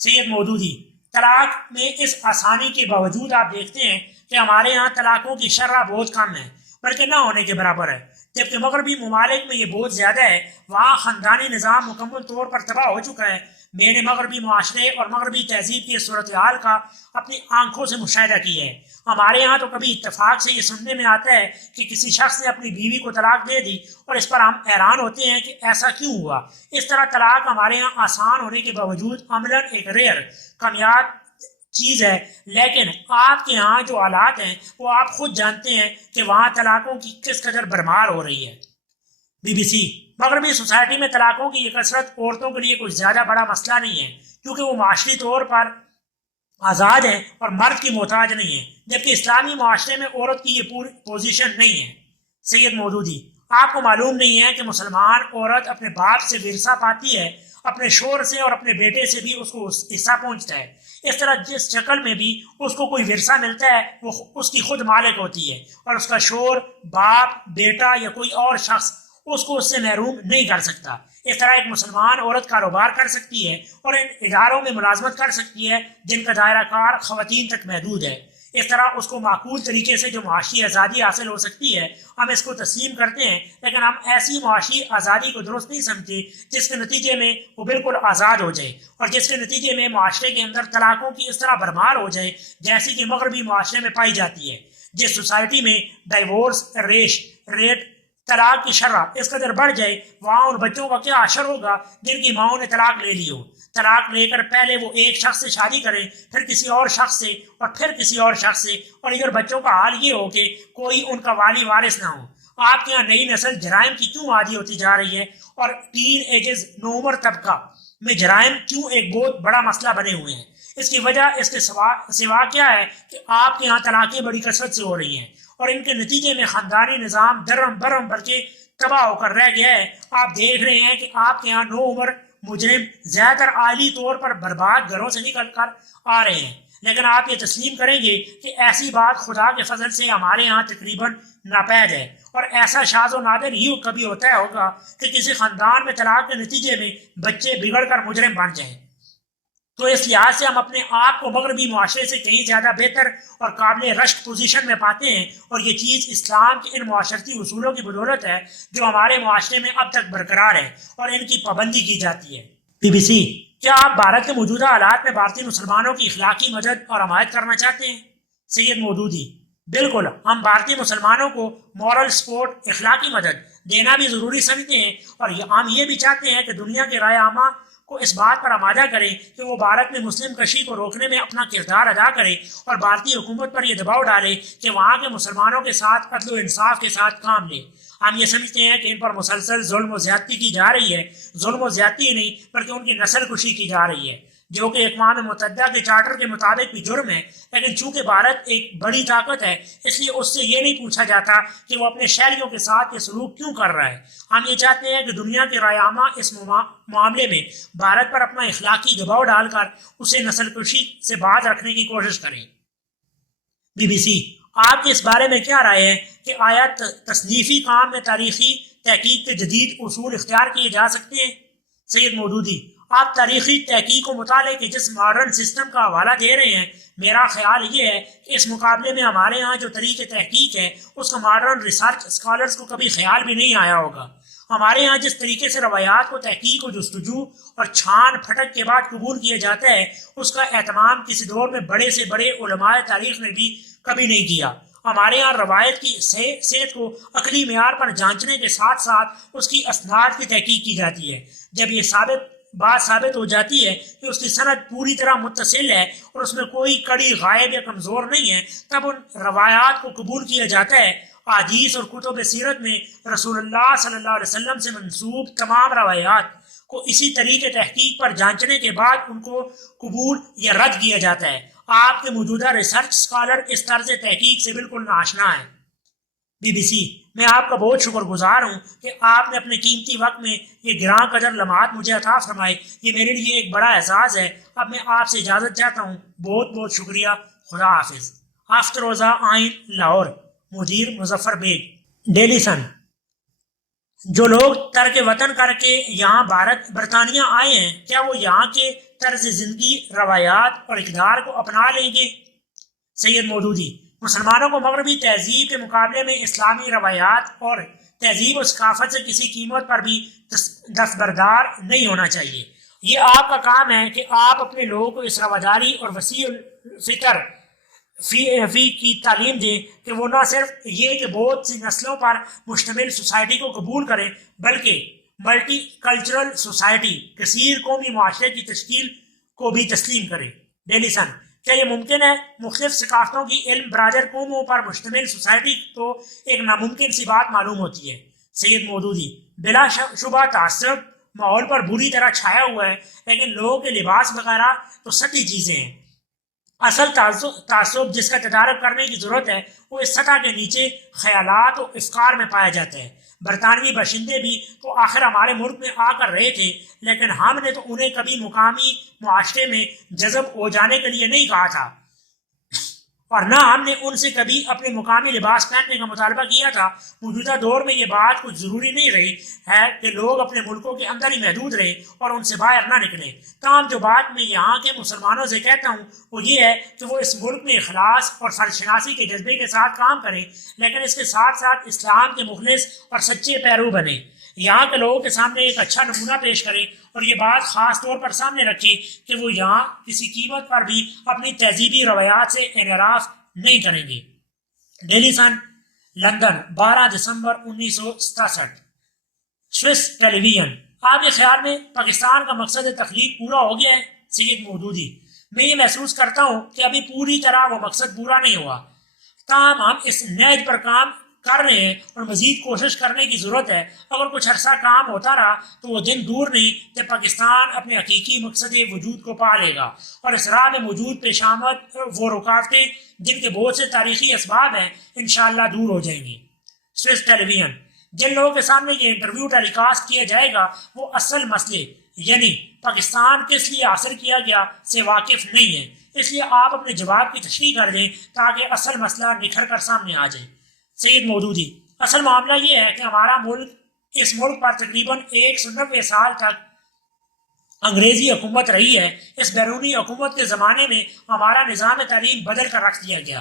سید مودودی: طلاق میں اس آسانی کے باوجود آپ دیکھتے ہیں کہ ہمارے ہاں طلاقوں کی شرح بہت کم ہے، بلکہ نہ ہونے کے برابر ہے، جبکہ مغربی ممالک میں یہ بہت زیادہ ہے۔ وہاں خاندانی نظام مکمل طور پر تباہ ہو چکا ہے۔ میں نے مغربی معاشرے اور مغربی تہذیب کی صورتحال کا اپنی آنکھوں سے مشاہدہ کیا ہے۔ ہمارے یہاں تو کبھی اتفاق سے یہ سننے میں آتا ہے کہ کسی شخص نے اپنی بیوی کو طلاق دے دی اور اس پر ہم حیران ہوتے ہیں کہ ایسا کیوں ہوا۔ اس طرح طلاق ہمارے یہاں آسان ہونے کے باوجود عملاً ایک ریئر کامیاب چیز ہے، لیکن آپ کے ہاں جو حالات ہیں وہ آپ خود جانتے ہیں کہ وہاں طلاقوں کی کس قدر بھرمار ہو رہی ہے۔ BBC: مغربی سوسائٹی میں طلاقوں کی یہ کثرت عورتوں کے لیے کوئی زیادہ بڑا مسئلہ نہیں ہے، کیونکہ وہ معاشی طور پر آزاد ہیں اور مرد کی محتاج نہیں ہیں، جبکہ اسلامی معاشرے میں عورت کی یہ پوری پوزیشن نہیں ہے۔ سید مودودی: آپ کو معلوم نہیں ہے کہ مسلمان عورت اپنے باپ سے ورثہ پاتی ہے، اپنے شوہر سے اور اپنے بیٹے سے بھی اس کو حصہ پہنچتا ہے۔ اس طرح جس شکل میں بھی اس کو کوئی ورثہ ملتا ہے وہ اس کی خود مالک ہوتی ہے اور اس کا شوہر، باپ، بیٹا یا کوئی اور شخص اس کو اس سے محروم نہیں کر سکتا۔ اس طرح ایک مسلمان عورت کاروبار کر سکتی ہے اور ان اداروں میں ملازمت کر سکتی ہے جن کا دائرہ کار خواتین تک محدود ہے۔ اس طرح اس کو معقول طریقے سے جو معاشی آزادی حاصل ہو سکتی ہے ہم اس کو تسلیم کرتے ہیں، لیکن ہم ایسی معاشی آزادی کو درست نہیں سمجھتے جس کے نتیجے میں وہ بالکل آزاد ہو جائے اور جس کے نتیجے میں معاشرے کے اندر طلاقوں کی اس طرح بھرمار ہو جائے جیسی کہ مغربی معاشرے میں پائی جاتی ہے۔ جس سوسائٹی میں ڈائیورس ریٹ، طلاق کی شرح اس قدر بڑھ جائے، وہاں ان بچوں کا کیا حشر ہوگا جن کی ماؤں نے طلاق لے لی ہو۔ طلاق لے کر پہلے وہ ایک شخص سے شادی کریں، پھر کسی اور شخص سے اور پھر کسی اور شخص سے، اور ادھر بچوں کا حال یہ ہو کہ کوئی ان کا والی وارث نہ ہو۔ آپ کے یہاں نئی نسل جرائم کی کیوں عادی ہوتی جا رہی ہے اور ٹین ایجز نوعمر طبقہ میں جرائم کیوں ایک بہت بڑا مسئلہ بنے ہوئے ہیں؟ اس کی وجہ اس کے سوا کیا ہے کہ آپ کے یہاں طلاقیں بڑی کثرت سے ہو رہی ہیں اور ان کے نتیجے میں خاندانی نظام درم برم بلکہ تباہ ہو کر رہ گیا ہے۔ آپ دیکھ رہے ہیں کہ آپ کے یہاں نو عمر مجرم زیادہ تر عائلی طور پر برباد گھروں سے نکل کر آ رہے ہیں، لیکن آپ یہ تسلیم کریں گے کہ ایسی بات خدا کے فضل سے ہمارے یہاں تقریباً ناپید ہے، اور ایسا شاذ و نادر ہی کبھی ہوتا ہوگا کہ کسی خاندان میں طلاق کے نتیجے میں بچے بگڑ کر مجرم بن جائیں۔ تو اس لحاظ سے ہم اپنے آپ کو مغربی معاشرے سے کہیں زیادہ بہتر اور قابل رشک پوزیشن میں پاتے ہیں، اور یہ چیز اسلام کے ان معاشرتی اصولوں کی بدولت ہے جو ہمارے معاشرے میں اب تک برقرار ہے اور ان کی پابندی کی جاتی ہے۔ BBC: کیا آپ بھارت کے موجودہ حالات میں بھارتی مسلمانوں کی اخلاقی مدد اور حمایت کرنا چاہتے ہیں؟ سید مودودی: بالکل، ہم بھارتی مسلمانوں کو مورل سپورٹ، اخلاقی مدد دینا بھی ضروری سمجھتے ہیں، اور ہم یہ بھی چاہتے ہیں کہ دنیا کے رائے عامہ کو اس بات پر آمادہ کریں کہ وہ بھارت میں مسلم کشی کو روکنے میں اپنا کردار ادا کرے اور بھارتی حکومت پر یہ دباؤ ڈالے کہ وہاں کے مسلمانوں کے ساتھ عدل و انصاف کے ساتھ کام لے۔ ہم یہ سمجھتے ہیں کہ ان پر مسلسل ظلم و زیادتی کی جا رہی ہے، ظلم و زیادتی ہی نہیں بلکہ ان کی نسل کشی کی جا رہی ہے، جو کہ اقوام متحدہ کے چارٹر کے مطابق بھی جرم ہے، لیکن چونکہ بھارت ایک بڑی طاقت ہے اس لیے اس سے یہ نہیں پوچھا جاتا کہ وہ اپنے شہریوں کے ساتھ یہ سلوک کیوں کر رہا ہے۔ ہم یہ چاہتے ہیں کہ دنیا کے رائے عامہ اس معاملے میں بھارت پر اپنا اخلاقی دباؤ ڈال کر اسے نسل کشی سے باز رکھنے کی کوشش کریں۔ BBC: آپ کی اس بارے میں کیا رائے ہے کہ آیا تصنیفی کام میں تاریخی تحقیق کے جدید اصول اختیار کیے جا سکتے ہیں؟ سید مودودی: آپ تاریخی تحقیق و مطالعے کے جس ماڈرن سسٹم کا حوالہ دے رہے ہیں، میرا خیال یہ ہے کہ اس مقابلے میں ہمارے ہاں جو طریقے تحقیق ہے اس کا ماڈرن ریسرچ اسکالرز کو کبھی خیال بھی نہیں آیا ہوگا۔ ہمارے ہاں جس طریقے سے روایات کو تحقیق و جستجو اور چھان پھٹک کے بعد قبول کیا جاتا ہے، اس کا اہتمام کسی دور میں بڑے سے بڑے علماء تاریخ نے بھی کبھی نہیں کیا۔ ہمارے یہاں روایت کی صحت کو عقلی معیار پر جانچنے کے ساتھ ساتھ اس کی اسناد کی تحقیق کی جاتی ہے۔ جب یہ بات ثابت ہو جاتی ہے کہ اس کی سند پوری طرح متصل ہے اور اس میں کوئی کڑی غائب یا کمزور نہیں ہے، تب ان روایات کو قبول کیا جاتا ہے۔ احادیث اور کتب سیرت میں رسول اللہ صلی اللہ علیہ وسلم سے منسوب تمام روایات کو اسی طریقے تحقیق پر جانچنے کے بعد ان کو قبول یا رد کیا جاتا ہے۔ آپ کے موجودہ ریسرچ اسکالر اس طرز تحقیق سے بالکل ناآشنا ہیں۔ BBC: میں آپ کا بہت شکر گزار ہوں کہ آپ نے اپنے قیمتی وقت میں یہ گراں قدر لمحات مجھے عطا فرمائے، یہ میرے لیے ایک بڑا اعزاز ہے۔ اب میں آپ سے اجازت چاہتا ہوں، بہت بہت شکریہ، خدا حافظ۔ افروزہ آئین، لاہور۔ مدیر مظفر بیگ، ڈیلی سن: جو لوگ ترک وطن کر کے یہاں برطانیہ آئے ہیں، کیا وہ یہاں کے طرز زندگی، روایات اور اقدار کو اپنا لیں گے؟ سید مودودی: مسلمانوں کو مغربی تہذیب کے مقابلے میں اسلامی روایات اور تہذیب و ثقافت سے کسی قیمت پر بھی دستبردار نہیں ہونا چاہیے۔ یہ آپ کا کام ہے کہ آپ اپنے لوگوں کو اس رواداری اور وسیع الفکر فی کی تعلیم دیں کہ وہ نہ صرف یہ کہ بہت سی نسلوں پر مشتمل سوسائٹی کو قبول کریں بلکہ ملٹی کلچرل سوسائٹی، کثیر قومی معاشرے کی تشکیل کو بھی تسلیم کریں۔ ڈیلی سن: کیا یہ ممکن ہے؟ مختلف ثقافتوں کی علم برادر قوموں پر مشتمل سوسائٹی تو ایک ناممکن سی بات معلوم ہوتی ہے۔ سید مودودی: بلا شبہ تعصب ماحول پر بری طرح چھایا ہوا ہے، لیکن لوگوں کے لباس وغیرہ تو سطحی چیزیں ہیں۔ اصل تعصب جس کا تدارک کرنے کی ضرورت ہے وہ اس سطح کے نیچے خیالات و افکار میں پایا جاتا ہے۔ برطانوی باشندے بھی تو آخر ہمارے ملک میں آ کر رہے تھے، لیکن ہم نے تو انہیں کبھی مقامی معاشرے میں جذب ہو جانے کے لیے نہیں کہا تھا، اور نہ ہم نے ان سے کبھی اپنے مقامی لباس پہننے کا مطالبہ کیا تھا۔ موجودہ دور میں یہ بات کچھ ضروری نہیں رہی ہے کہ لوگ اپنے ملکوں کے اندر ہی محدود رہیں اور ان سے باہر نہ نکلیں۔ تاہم جو بات میں یہاں کے مسلمانوں سے کہتا ہوں وہ یہ ہے کہ وہ اس ملک میں اخلاص اور فرشناسی کے جذبے کے ساتھ کام کریں، لیکن اس کے ساتھ ساتھ اسلام کے مخلص اور سچے پیرو بنیں۔ یہاں کے لوگوں کے سامنے ایک اچھا نمونہ پیش کریں اور یہ بات خاص طور پر سامنے رکھیں کہ وہ یہاں کسی قیمت پر بھی اپنی تہذیبی روایات سے انحراف نہیں کریں گے۔ ڈیلی سن، لندن، 12 دسمبر 1967۔ سوئس ٹیلی ویژن: آپ کے خیال میں پاکستان کا مقصد تخلیق پورا ہو گیا ہے؟ سید مودودی: میں یہ محسوس کرتا ہوں کہ ابھی پوری طرح وہ مقصد پورا نہیں ہوا، تاہم ہم اس نہج پر کام کر رہے ہیں اور مزید کوشش کرنے کی ضرورت ہے۔ اگر کچھ عرصہ کام ہوتا رہا تو وہ دن دور نہیں جب پاکستان اپنے حقیقی مقصد وجود کو پا لے گا، اور اس راہ میں موجود پیش آمد وہ رکاوٹیں جن کے بہت سے تاریخی اسباب ہیں انشاءاللہ دور ہو جائیں گی۔ سوئس ٹیلی ویژن: جن لوگوں کے سامنے یہ انٹرویو ٹیلی کاسٹ کیا جائے گا وہ اصل مسئلے یعنی پاکستان کس لیے حاصل کیا گیا سے واقف نہیں ہیں، اس لیے آپ اپنے جواب کی تشریح کر دیں تاکہ اصل مسئلہ نکھر کر سامنے آ جائے۔ سید مودودی: اصل معاملہ یہ ہے کہ ہمارا ملک اس ملک پر تقریباً 190 سال تک انگریزی حکومت رہی ہے، اس بیرونی حکومت کے زمانے میں ہمارا نظام تعلیم بدل کر رکھ دیا گیا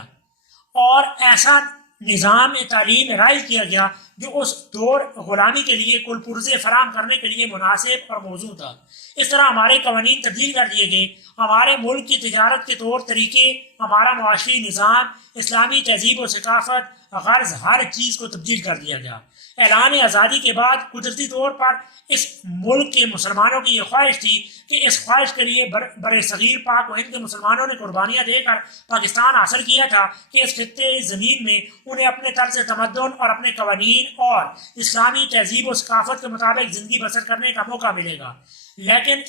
اور ایسا نظام تعلیم رائج کیا گیا جو اس دور غلامی کے لیے کل پرزے فراہم کرنے کے لیے مناسب اور موزوں تھا۔ اس طرح ہمارے قوانین تبدیل کر دیے گئے، ہمارے ملک کی تجارت کے طور طریقے، ہمارا معاشی نظام، اسلامی تہذیب و ثقافت، غرض ہر چیز کو تبدیل کر دیا گیا۔ اعلان آزادی کے بعد قدرتی طور پر اس ملک کے مسلمانوں کی یہ خواہش تھی کہ اس خواہش کے لیے بر صغیر پاک و ہند کے مسلمانوں نے قربانیاں دے کر پاکستان حاصل کیا تھا کہ اس خطے زمین میں انہیں اپنے طرز تمدن اور اپنے قوانین اور اسلامی تہذیب و ثقافت کے مطابق زندگی بسر کرنے کا موقع ملے گا۔ لیکن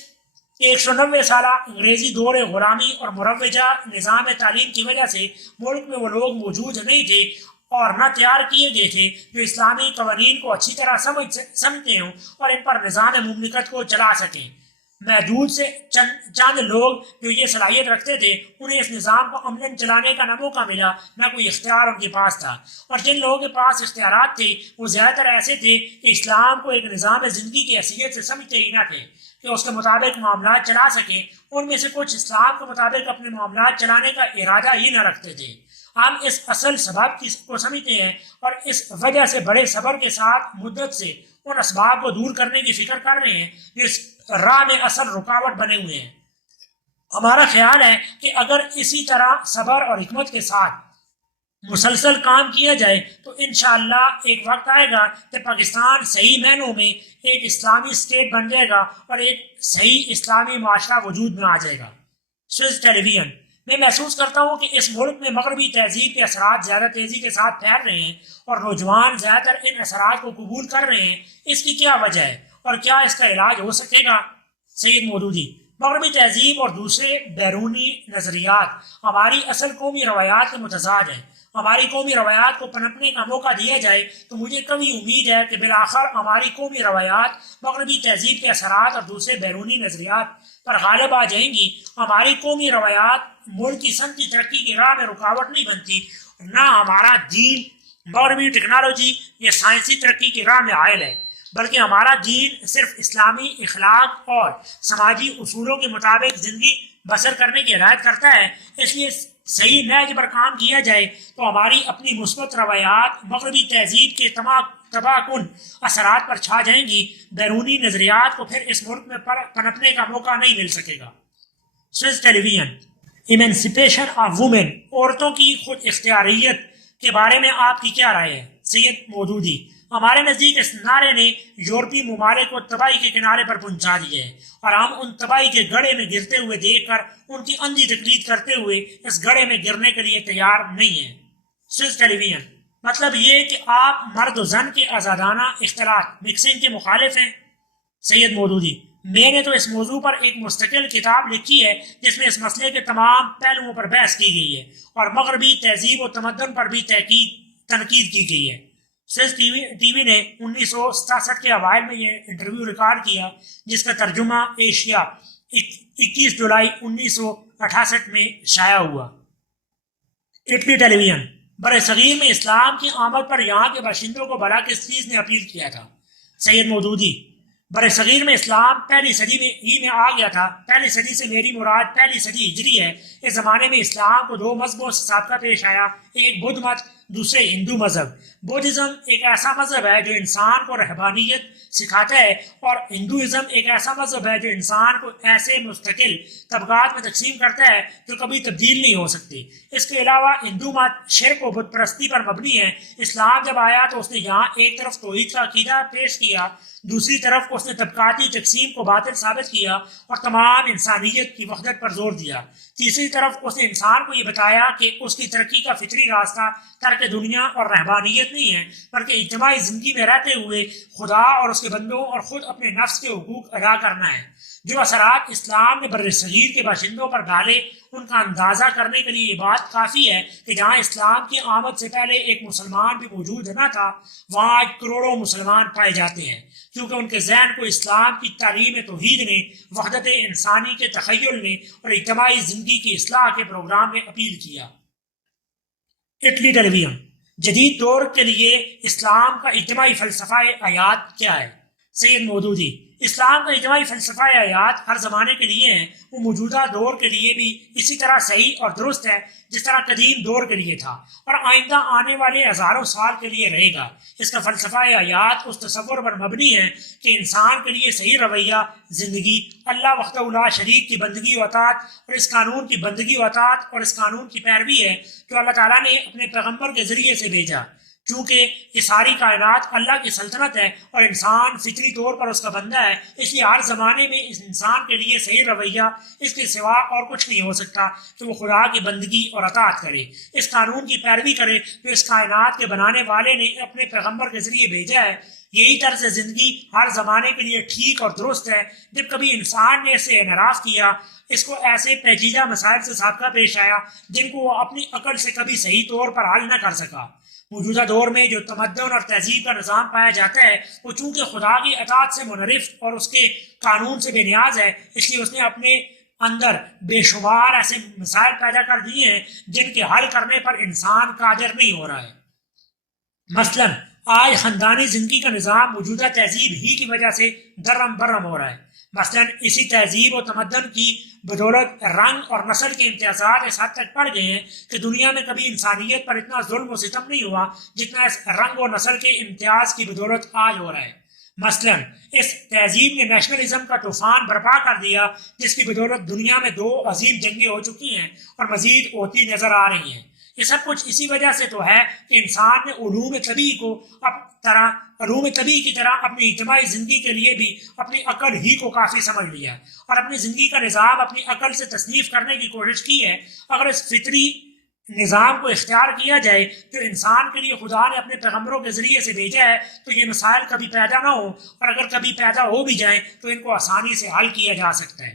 190 سالہ انگریزی دور غلامی اور مروجہ نظام تعلیم کی وجہ سے ملک میں وہ لوگ موجود نہیں تھے اور نہ تیار کیے گئے تھے جو اسلامی قوانین کو اچھی طرح سمجھتے ہوں اور ان پر نظام مملکت کو چلا سکیں۔ محدود سے چند لوگ جو یہ صلاحیت رکھتے تھے، انہیں اس نظام کو عملاً چلانے کا نہ موقع ملا، نہ کوئی اختیار ان کے پاس تھا، اور جن لوگوں کے پاس اختیارات تھے وہ زیادہ تر ایسے تھے کہ اسلام کو ایک نظام زندگی کی حیثیت سے سمجھتے ہی نہ تھے کہ اس کے مطابق معاملات چلا سکیں۔ ان میں سے کچھ اسلام کے مطابق اپنے معاملات چلانے کا ارادہ ہی نہ رکھتے تھے۔ ہم اس اصل سبب کو سمجھتے ہیں اور اس وجہ سے بڑے صبر کے ساتھ مدت سے ان اسباب کو دور کرنے کی فکر کر رہے ہیں جو اس راہ میں اصل رکاوٹ بنے ہوئے ہیں۔ ہمارا خیال ہے کہ اگر اسی طرح صبر اور حکمت کے ساتھ مسلسل کام کیا جائے تو انشاءاللہ ایک وقت آئے گا کہ پاکستان صحیح معنوں میں ایک اسلامی اسٹیٹ بن جائے گا اور ایک صحیح اسلامی معاشرہ وجود میں آ جائے گا۔ سوئس ٹیلی ویژن۔ میں محسوس کرتا ہوں کہ اس ملک میں مغربی تہذیب کے اثرات زیادہ تیزی کے ساتھ پھیل رہے ہیں اور نوجوان زیادہ تر ان اثرات کو قبول کر رہے ہیں۔ اس کی کیا وجہ ہے اور کیا اس کا علاج ہو سکے گا؟ سید مودودی۔ مغربی تہذیب اور دوسرے بیرونی نظریات ہماری اصل قومی روایات کے متضاد ہیں۔ ہماری قومی روایات کو پنپنے کا موقع دیا جائے تو مجھے کبھی امید ہے کہ بالآخر ہماری قومی روایات مغربی تہذیب کے اثرات اور دوسرے بیرونی نظریات پر غالب آ جائیں گی۔ ہماری قومی روایات ملک کی صنعتی ترقی کی راہ میں رکاوٹ نہیں بنتی، نہ ہمارا دین مغربی ٹیکنالوجی یا سائنسی ترقی کی راہ میں حائل ہے، بلکہ ہمارا دین صرف اسلامی اخلاق اور سماجی اصولوں کے مطابق زندگی بسر کرنے کی ہدایت کرتا ہے۔ اس لیے صحیح نہج پر کام کیا جائے تو ہماری اپنی مثبت روایات مغربی تہذیب کے تباہ کن اثرات پر چھا جائیں گی۔ بیرونی نظریات کو پھر اس ملک میں پنپنے کا موقع نہیں مل سکے گا۔ Swiss television. Emancipation of women, عورتوں کی خود اختیاریت کے بارے میں آپ کی کیا رائے ہے؟ سید مودودی۔ ہمارے نزدیک اس نعرے نے یورپی ممالک کو تباہی کے کنارے پر پہنچا دیا ہے اور ہم ان تباہی کے گڑھے میں گرتے ہوئے دیکھ کر ان کی اندھی تقلید کرتے ہوئے اس گڑھے میں گرنے کے لیے تیار نہیں ہیں۔ سوئس ٹیلی ویژن۔ مطلب یہ کہ آپ مرد و زن کے آزادانہ اختلاط مکسنگ کے مخالف ہیں؟ سید مودودی۔ میں نے تو اس موضوع پر ایک مستقل کتاب لکھی ہے جس میں اس مسئلے کے تمام پہلوؤں پر بحث کی گئی ہے اور مغربی تہذیب و تمدن پر بھی تنقید کی گئی ہے۔ سوئس ٹی وی نے 1967 کے اوائل میں یہ انٹرویو ریکارڈ کیا جس کا ترجمہ ایشیا 21 جولائی 1968 میں شائع ہوا۔ اٹلی ٹیلی ویژن۔ بر صغیر میں اسلام کی آمد پر یہاں کے باشندوں کو بھلا کس چیز نے اپیل کیا تھا؟ سید مودودی۔ بر صغیر میں اسلام پہلی صدی میں آ گیا تھا۔ پہلی صدی سے میری مراد پہلی صدی ہجری ہے۔ اس زمانے میں اسلام کو دو مذہبوں سے سابقہ پیش آیا، ایک بدھ مت، دوسرے ہندو مذہب۔ بدھزم ایک ایسا مذہب ہے جو انسان کو رہبانیت سکھاتا ہے اور ہندوازم ایک ایسا مذہب ہے جو انسان کو ایسے مستقل طبقات میں تقسیم کرتا ہے جو کبھی تبدیل نہیں ہو سکتی۔ اس کے علاوہ ہندو مت شرک و بت پرستی پر مبنی ہے۔ اسلام جب آیا تو اس نے یہاں ایک طرف توحید کا عقیدہ پیش کیا، دوسری طرف اس نے طبقاتی تقسیم کو باطل ثابت کیا اور تمام انسانیت کی وحدت پر زور دیا۔ تیسری طرف اس نے انسان کو یہ بتایا کہ اس کی ترقی کا فطری راستہ ترک دنیا اور رہبانیت نہیں ہے بلکہ اجتماعی زندگی میں رہتے ہوئے خدا اور اس کے بندوں اور خود اپنے نفس کے حقوق ادا کرنا ہے۔ جو اثرات اسلام نے بر صغیر کے باشندوں پر ڈالے ان کا اندازہ کرنے کے لیے یہ بات کافی ہے کہ جہاں اسلام کی آمد سے پہلے ایک مسلمان بھی موجود نہ تھا وہاں آج کروڑوں مسلمان پائے جاتے ہیں، کیونکہ ان کے ذہن کو اسلام کی تعلیم توحید نے، وحدت انسانی کے تخیل نے اور اجتماعی زندگی کی اصلاح کے پروگرام میں اپیل کیا۔ اٹلی ٹیلی ویژن۔ جدید دور کے لیے اسلام کا اجتماعی فلسفہ حیات کیا ہے؟ سید مودودی۔ اسلام کا اجتماعی فلسفہ حیات ہر زمانے کے لیے ہے، وہ موجودہ دور کے لیے بھی اسی طرح صحیح اور درست ہے جس طرح قدیم دور کے لیے تھا، اور آئندہ آنے والے ہزاروں سال کے لیے رہے گا۔ اس کا فلسفہ حیات اس تصور پر مبنی ہے کہ انسان کے لیے صحیح رویہ زندگی، اللہ وحدہ لا شریک کی بندگی و اطاعت، اور اس قانون کی بندگی و اطاعت اور اس قانون کی پیروی ہے جو اللہ تعالیٰ نے اپنے پیغمبر کے ذریعے سے بھیجا۔ چونکہ یہ ساری کائنات اللہ کی سلطنت ہے اور انسان فطری طور پر اس کا بندہ ہے، اس لیے ہر زمانے میں اس انسان کے لیے صحیح رویہ اس کے سوا اور کچھ نہیں ہو سکتا کہ وہ خدا کی بندگی اور اطاعت کرے، اس قانون کی پیروی کرے جو اس کائنات کے بنانے والے نے اپنے پیغمبر کے ذریعے بھیجا ہے۔ یہی طرز زندگی ہر زمانے کے لیے ٹھیک اور درست ہے۔ جب کبھی انسان نے اسے انحراف کیا، اس کو ایسے پیچیدہ مسائل سے سابقہ پیش آیا جن کو وہ اپنی عقل سے کبھی صحیح طور پر حل نہ کر سکا۔ موجودہ دور میں جو تمدن اور تہذیب کا نظام پایا جاتا ہے وہ چونکہ خدا کی اطاعت سے منحرف اور اس کے قانون سے بے نیاز ہے، اس لیے اس نے اپنے اندر بے شمار ایسے مسائل پیدا کر دیے ہیں جن کے حل کرنے پر انسان قادر نہیں ہو رہا ہے۔ مثلا آج خاندانی زندگی کا نظام موجودہ تہذیب ہی کی وجہ سے درم برم ہو رہا ہے۔ مثلا اسی تہذیب و تمدن کی بدولت رنگ اور نسل کے امتیازات اس حد تک بڑھ گئے ہیں کہ دنیا میں کبھی انسانیت پر اتنا ظلم و ستم نہیں ہوا جتنا اس رنگ و نسل کے امتیاز کی بدولت آج ہو رہا ہے۔ مثلا اس تہذیب نے نیشنلزم کا طوفان برپا کر دیا جس کی بدولت دنیا میں 2 عظیم جنگیں ہو چکی ہیں اور مزید ہوتی نظر آ رہی ہیں۔ یہ سب کچھ اسی وجہ سے تو ہے کہ انسان نے علوم طبیعی کی طرح اپنی اجتماعی زندگی کے لیے بھی اپنی عقل ہی کو کافی سمجھ لیا اور اپنی زندگی کا نظام اپنی عقل سے تصنیف کرنے کی کوشش کی ہے۔ اگر اس فطری نظام کو اختیار کیا جائے جو انسان کے لیے خدا نے اپنے پیغمبروں کے ذریعے سے بھیجا ہے تو یہ مسائل کبھی پیدا نہ ہو، اور اگر کبھی پیدا ہو بھی جائیں تو ان کو آسانی سے حل کیا جا سکتا ہے۔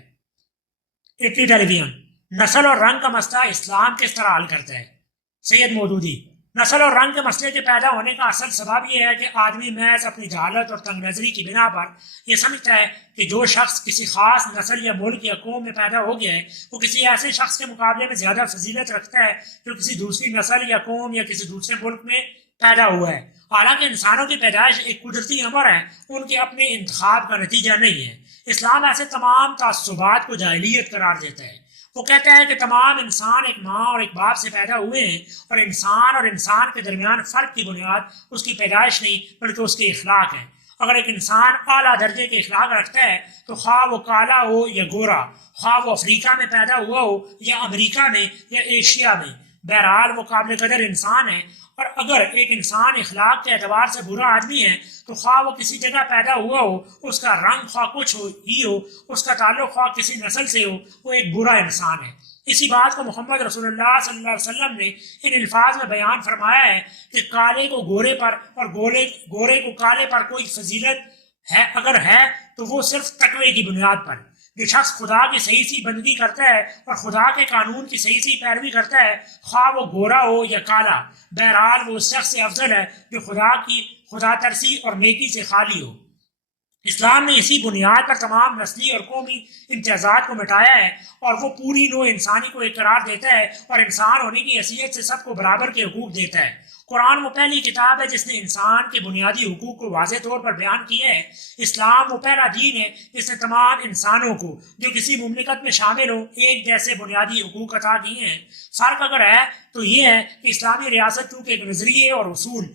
اٹلی ٹیلی ویژن، نسل اور رنگ کا مسئلہ اسلام کس طرح حل کرتا ہے؟ سید مودودی، نسل اور رنگ کے مسئلے کے پیدا ہونے کا اصل سبب یہ ہے کہ آدمی محض اپنی جہالت اور تنگ نظری کی بنا پر یہ سمجھتا ہے کہ جو شخص کسی خاص نسل یا ملک یا قوم میں پیدا ہو گیا ہے وہ کسی ایسے شخص کے مقابلے میں زیادہ فضیلت رکھتا ہے جو کسی دوسری نسل یا قوم یا کسی دوسرے ملک میں پیدا ہوا ہے۔ حالانکہ انسانوں کی پیدائش ایک قدرتی امر ہے، ان کے اپنے انتخاب کا نتیجہ نہیں ہے۔ اسلام ایسے تمام تعصبات کو جاہلیت قرار دیتا ہے۔ وہ کہتا ہے کہ تمام انسان ایک ماں اور ایک باپ سے پیدا ہوئے ہیں اور انسان کے درمیان فرق کی بنیاد اس کی پیدائش نہیں بلکہ اس کے اخلاق ہے۔ اگر ایک انسان اعلیٰ درجے کے اخلاق رکھتا ہے تو خواہ وہ کالا ہو یا گورا، خواہ وہ افریقہ میں پیدا ہوا ہو یا امریکہ میں یا ایشیا میں، بہرحال وہ قابل قدر انسان ہے۔ اور اگر ایک انسان اخلاق کے اعتبار سے برا آدمی ہے تو خواہ وہ کسی جگہ پیدا ہوا ہو، اس کا رنگ خواہ کچھ ہو، اس کا تعلق خواہ کسی نسل سے ہو، وہ ایک برا انسان ہے۔ اسی بات کو محمد رسول اللہ صلی اللہ علیہ وسلم نے ان الفاظ میں بیان فرمایا ہے کہ کالے کو گورے پر اور گورے کو کالے پر کوئی فضیلت ہے اگر ہے تو وہ صرف تقوی کی بنیاد پر۔ جو شخص خدا کی صحیح سی بندگی کرتا ہے اور خدا کے قانون کی صحیح سی پیروی کرتا ہے، خواہ وہ گورا ہو یا کالا، بہرحال وہ اس شخص سے افضل ہے جو خدا ترسی اور نیکی سے خالی ہو۔ اسلام نے اسی بنیاد پر تمام نسلی اور قومی امتیازات کو مٹایا ہے اور وہ پوری نوع انسانی کو اقرار دیتا ہے اور انسان ہونے کی حیثیت سے سب کو برابر کے حقوق دیتا ہے۔ قرآن وہ پہلی کتاب ہے جس نے انسان کے بنیادی حقوق کو واضح طور پر بیان کیا ہے۔ اسلام وہ پہلا دین ہے جس نے تمام انسانوں کو جو کسی مملکت میں شامل ہوں ایک جیسے بنیادی حقوق عطا کیے ہیں۔ فرق اگر ہے تو یہ ہے کہ اسلامی ریاست چونکہ ایک نظریے اور اصول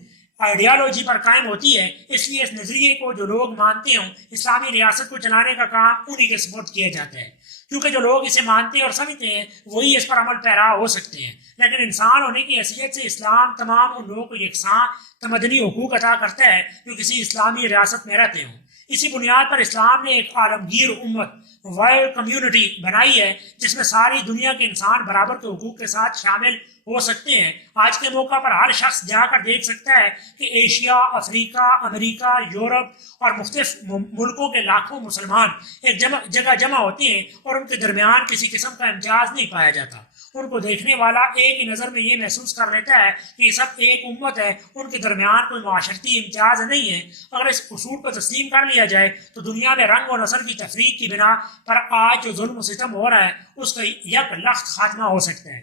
آئیڈیالوجی پر قائم ہوتی ہے، اس لیے اس نظریے کو جو لوگ مانتے ہوں اسلامی ریاست کو چلانے کا کام انہی کے سپرد کیا جاتا ہے، کیونکہ جو لوگ اسے مانتے اور سمجھتے ہیں وہی اس پر عمل پیرا ہو سکتے ہیں۔ لیکن انسان ہونے کی حیثیت سے اسلام تمام ان لوگوں کو یکساں تمدنی حقوق عطا کرتا ہے جو کسی اسلامی ریاست میں رہتے ہوں۔ اسی بنیاد پر اسلام نے ایک عالمگیر امت ورلڈ کمیونٹی بنائی ہے جس میں ساری دنیا کے انسان برابر کے حقوق کے ساتھ شامل ہو سکتے ہیں۔ آج کے موقع پر ہر شخص جا کر دیکھ سکتا ہے کہ ایشیا، افریقہ، امریکہ، یورپ اور مختلف ملکوں کے لاکھوں مسلمان ایک جگہ جمع ہوتے ہیں اور ان کے درمیان کسی قسم کا امتیاز نہیں پایا جاتا۔ ان کو دیکھنے والا ایک ہی نظر میں یہ محسوس کر لیتا ہے کہ یہ سب ایک امت ہے، ان کے درمیان کوئی معاشرتی امتیاز نہیں ہے۔ اگر اس اصول کو تسلیم کر لیا جائے تو دنیا میں رنگ و نسل کی تفریق کی بنا پر آج جو ظلم و ستم ہو رہا ہے اس کا یک لخت خاتمہ ہو سکتا ہے۔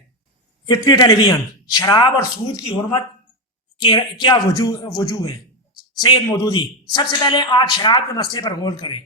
اٹلی ٹیلی ویژن، شراب اور سود کی حرمت کے کیا وجوہ ہیں؟ سید مودودی، سب سے پہلے آپ شراب کے مسئلے پر غور کریں۔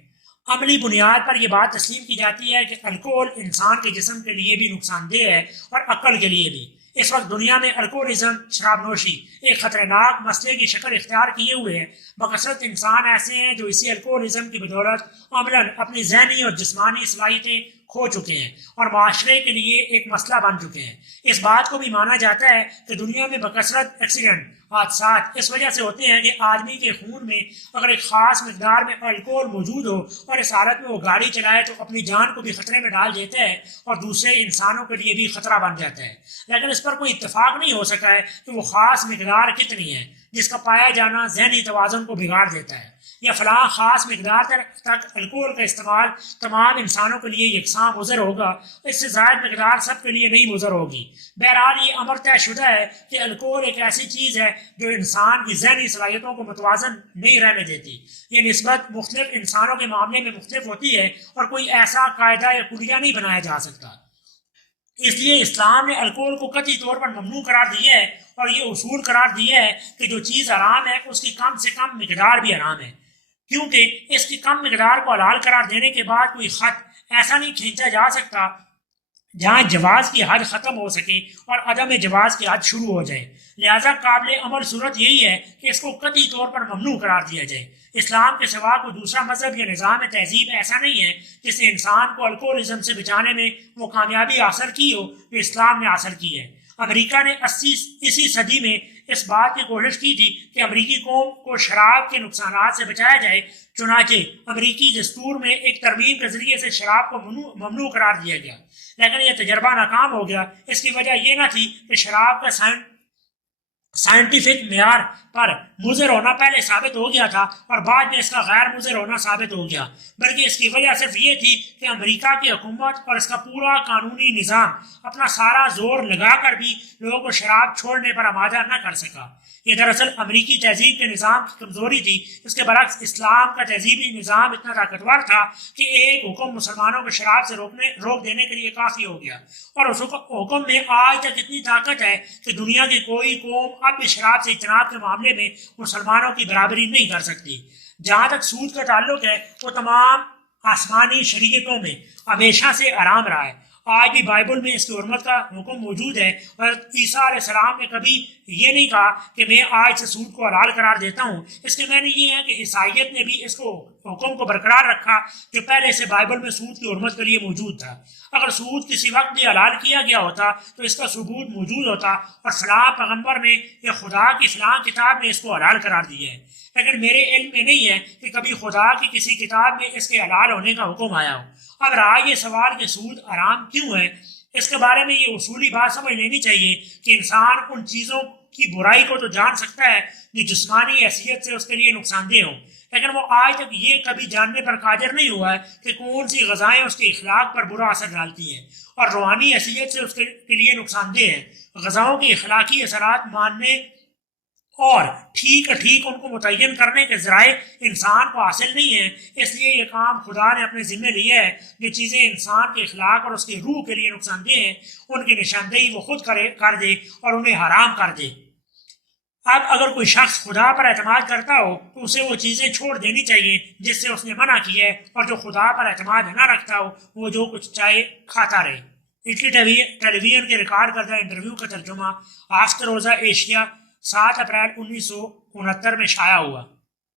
عملی بنیاد پر یہ بات تسلیم کی جاتی ہے کہ الکوہل انسان کے جسم کے لیے بھی نقصان دہ ہے اور عقل کے لیے بھی۔ اس وقت دنیا میں الکوہلزم، شراب نوشی ایک خطرناک مسئلے کی شکل اختیار کیے ہوئے ہیں۔ بکثرت انسان ایسے ہیں جو اسی الکوہلزم کی بدولت عملاً اپنی ذہنی اور جسمانی صلاحیتیں کھو چکے ہیں اور معاشرے کے لیے ایک مسئلہ بن چکے ہیں۔ اس بات کو بھی مانا جاتا ہے کہ دنیا میں بکثرت ایکسیڈنٹ، حادثات اس وجہ سے ہوتے ہیں کہ آدمی کے خون میں اگر ایک خاص مقدار میں الکوہل موجود ہو اور اس حالت میں وہ گاڑی چلائے تو اپنی جان کو بھی خطرے میں ڈال دیتا ہے اور دوسرے انسانوں کے لیے بھی خطرہ بن جاتا ہے۔ لیکن اس پر کوئی اتفاق نہیں ہو سکا ہے کہ وہ خاص مقدار کتنی ہے جس کا پایا جانا ذہنی توازن کو بگاڑ دیتا ہے، یا فلاں خاص مقدار تک الکوہل کا استعمال تمام انسانوں کے لیے یکساں مضر ہوگا، اس سے زائد مقدار سب کے لیے نہیں مضر ہوگی۔ بہرحال یہ امر طے شدہ ہے کہ الکوہل ایک ایسی چیز ہے جو انسان کی ذہنی صلاحیتوں کو متوازن نہیں رہنے دیتی۔ یہ نسبت مختلف انسانوں کے معاملے میں مختلف ہوتی ہے اور کوئی ایسا قاعدہ یا کلیہ نہیں بنایا جا سکتا۔ اس لیے اسلام نے الکوہل کو قطعی طور پر ممنوع قرار دیا ہے اور یہ اصول قرار دیا ہے کہ جو چیز حرام ہے اس کی کم سے کم مقدار بھی حرام ہے، کیونکہ اس کی کم مقدار کو حلال قرار دینے کے بعد کوئی خط ایسا نہیں کھینچا جا سکتا جہاں جواز کی حد ختم ہو سکے اور عدم جواز کی حد شروع ہو جائے۔ لہذا قابل عمل صورت یہی ہے کہ اس کو قطعی طور پر ممنوع قرار دیا جائے۔ اسلام کے سوا کوئی دوسرا مذہب یا نظام تہذیب ایسا نہیں ہے جس نے انسان کو الکوہلزم سے بچانے میں وہ کامیابی حاصل کی ہو جو اسلام نے حاصل کی ہے۔ امریکہ نے اسی صدی میں اس بات کی کوشش کی تھی کہ امریکی قوم کو شراب کے نقصانات سے بچایا جائے، چنانچہ امریکی دستور میں ایک ترمیم کے ذریعے سے شراب کو ممنوع قرار دیا گیا، لیکن یہ تجربہ ناکام ہو گیا۔ اس کی وجہ یہ نہ تھی کہ شراب کا سائنٹیفک معیار پر مضر ہونا پہلے ثابت ہو گیا تھا اور بعد میں اس کا غیر مضر ہونا ثابت ہو گیا، بلکہ اس کی وجہ صرف یہ تھی کہ امریکہ کی حکومت اور اس کا پورا قانونی نظام اپنا سارا زور لگا کر بھی لوگوں کو شراب چھوڑنے پر آمادہ نہ کر سکا۔ یہ دراصل امریکی تہذیب کے نظام کی کمزوری تھی۔ اس کے برعکس اسلام کا تہذیبی نظام اتنا طاقتور تھا کہ ایک حکم مسلمانوں کو شراب سے روک دینے کے لیے کافی ہو گیا، اور اس حکم میں آج تک اتنی طاقت ہے کہ دنیا کی کوئی قوم اب بھی شراب سے اجتناب کے معاملے میں مسلمانوں کی برابری نہیں کر سکتی۔ جہاں تک سود کا تعلق ہے وہ تمام آسمانی شریعتوں میں ہمیشہ سے حرام رہا ہے۔ آج بھی بائبل میں اس کی حرمت کا حکم موجود ہے، اور عیسیٰ علیہ السلام نے کبھی یہ نہیں کہا کہ میں آج سے سود کو حلال قرار دیتا ہوں۔ اس کے معنی یہ ہے کہ عیسائیت نے بھی اس کو حکم کو برقرار رکھا جو پہلے سے بائبل میں سود کی حرمت کے لیے موجود تھا۔ اگر سود کسی وقت بھی حلال کیا گیا ہوتا تو اس کا ثبوت موجود ہوتا اور فلاں پیغمبر نے یا خدا کی فلاں کتاب نے اس کو حلال قرار دیا ہے، لیکن میرے علم میں نہیں ہے کہ کبھی خدا کی کسی کتاب میں اس کے حلال ہونے کا حکم آیا ہو۔ اب رہا یہ سوال کہ سود حرام کیوں ہے، اس کے بارے میں یہ اصولی بات سمجھ لینی چاہیے کہ انسان ان چیزوں کی برائی کو تو جان سکتا ہے جو جسمانی حیثیت سے اس کے لیے نقصان دہ ہوں، لیکن وہ آج تک یہ کبھی جاننے پر قادر نہیں ہوا ہے کہ کون سی غذائیں اس کے اخلاق پر برا اثر ڈالتی ہیں اور روحانی حیثیت سے اس کے لیے نقصان دہ ہیں۔ غذاؤں کے اخلاقی اثرات ماننے اور ٹھیک ان کو متعین کرنے کے ذرائع انسان کو حاصل نہیں ہیں، اس لیے یہ کام خدا نے اپنے ذمہ لیا ہے۔ جو چیزیں انسان کے اخلاق اور اس کی روح کے لیے نقصان دہ ہیں ان کی نشاندہی وہ خود کر دے اور انہیں حرام کر دے۔ اب اگر کوئی شخص خدا پر اعتماد کرتا ہو تو اسے وہ چیزیں چھوڑ دینی چاہیے جس سے اس نے منع کی ہے، اور جو خدا پر اعتماد نہ رکھتا ہو وہ جو کچھ چاہے کھاتا رہے۔ اٹلی ٹیلی ویژن کے ریکارڈ کردہ انٹرویو کا ترجمہ آفتر روزہ ایشیا 7 اپریل 1969 میں شائع ہوا۔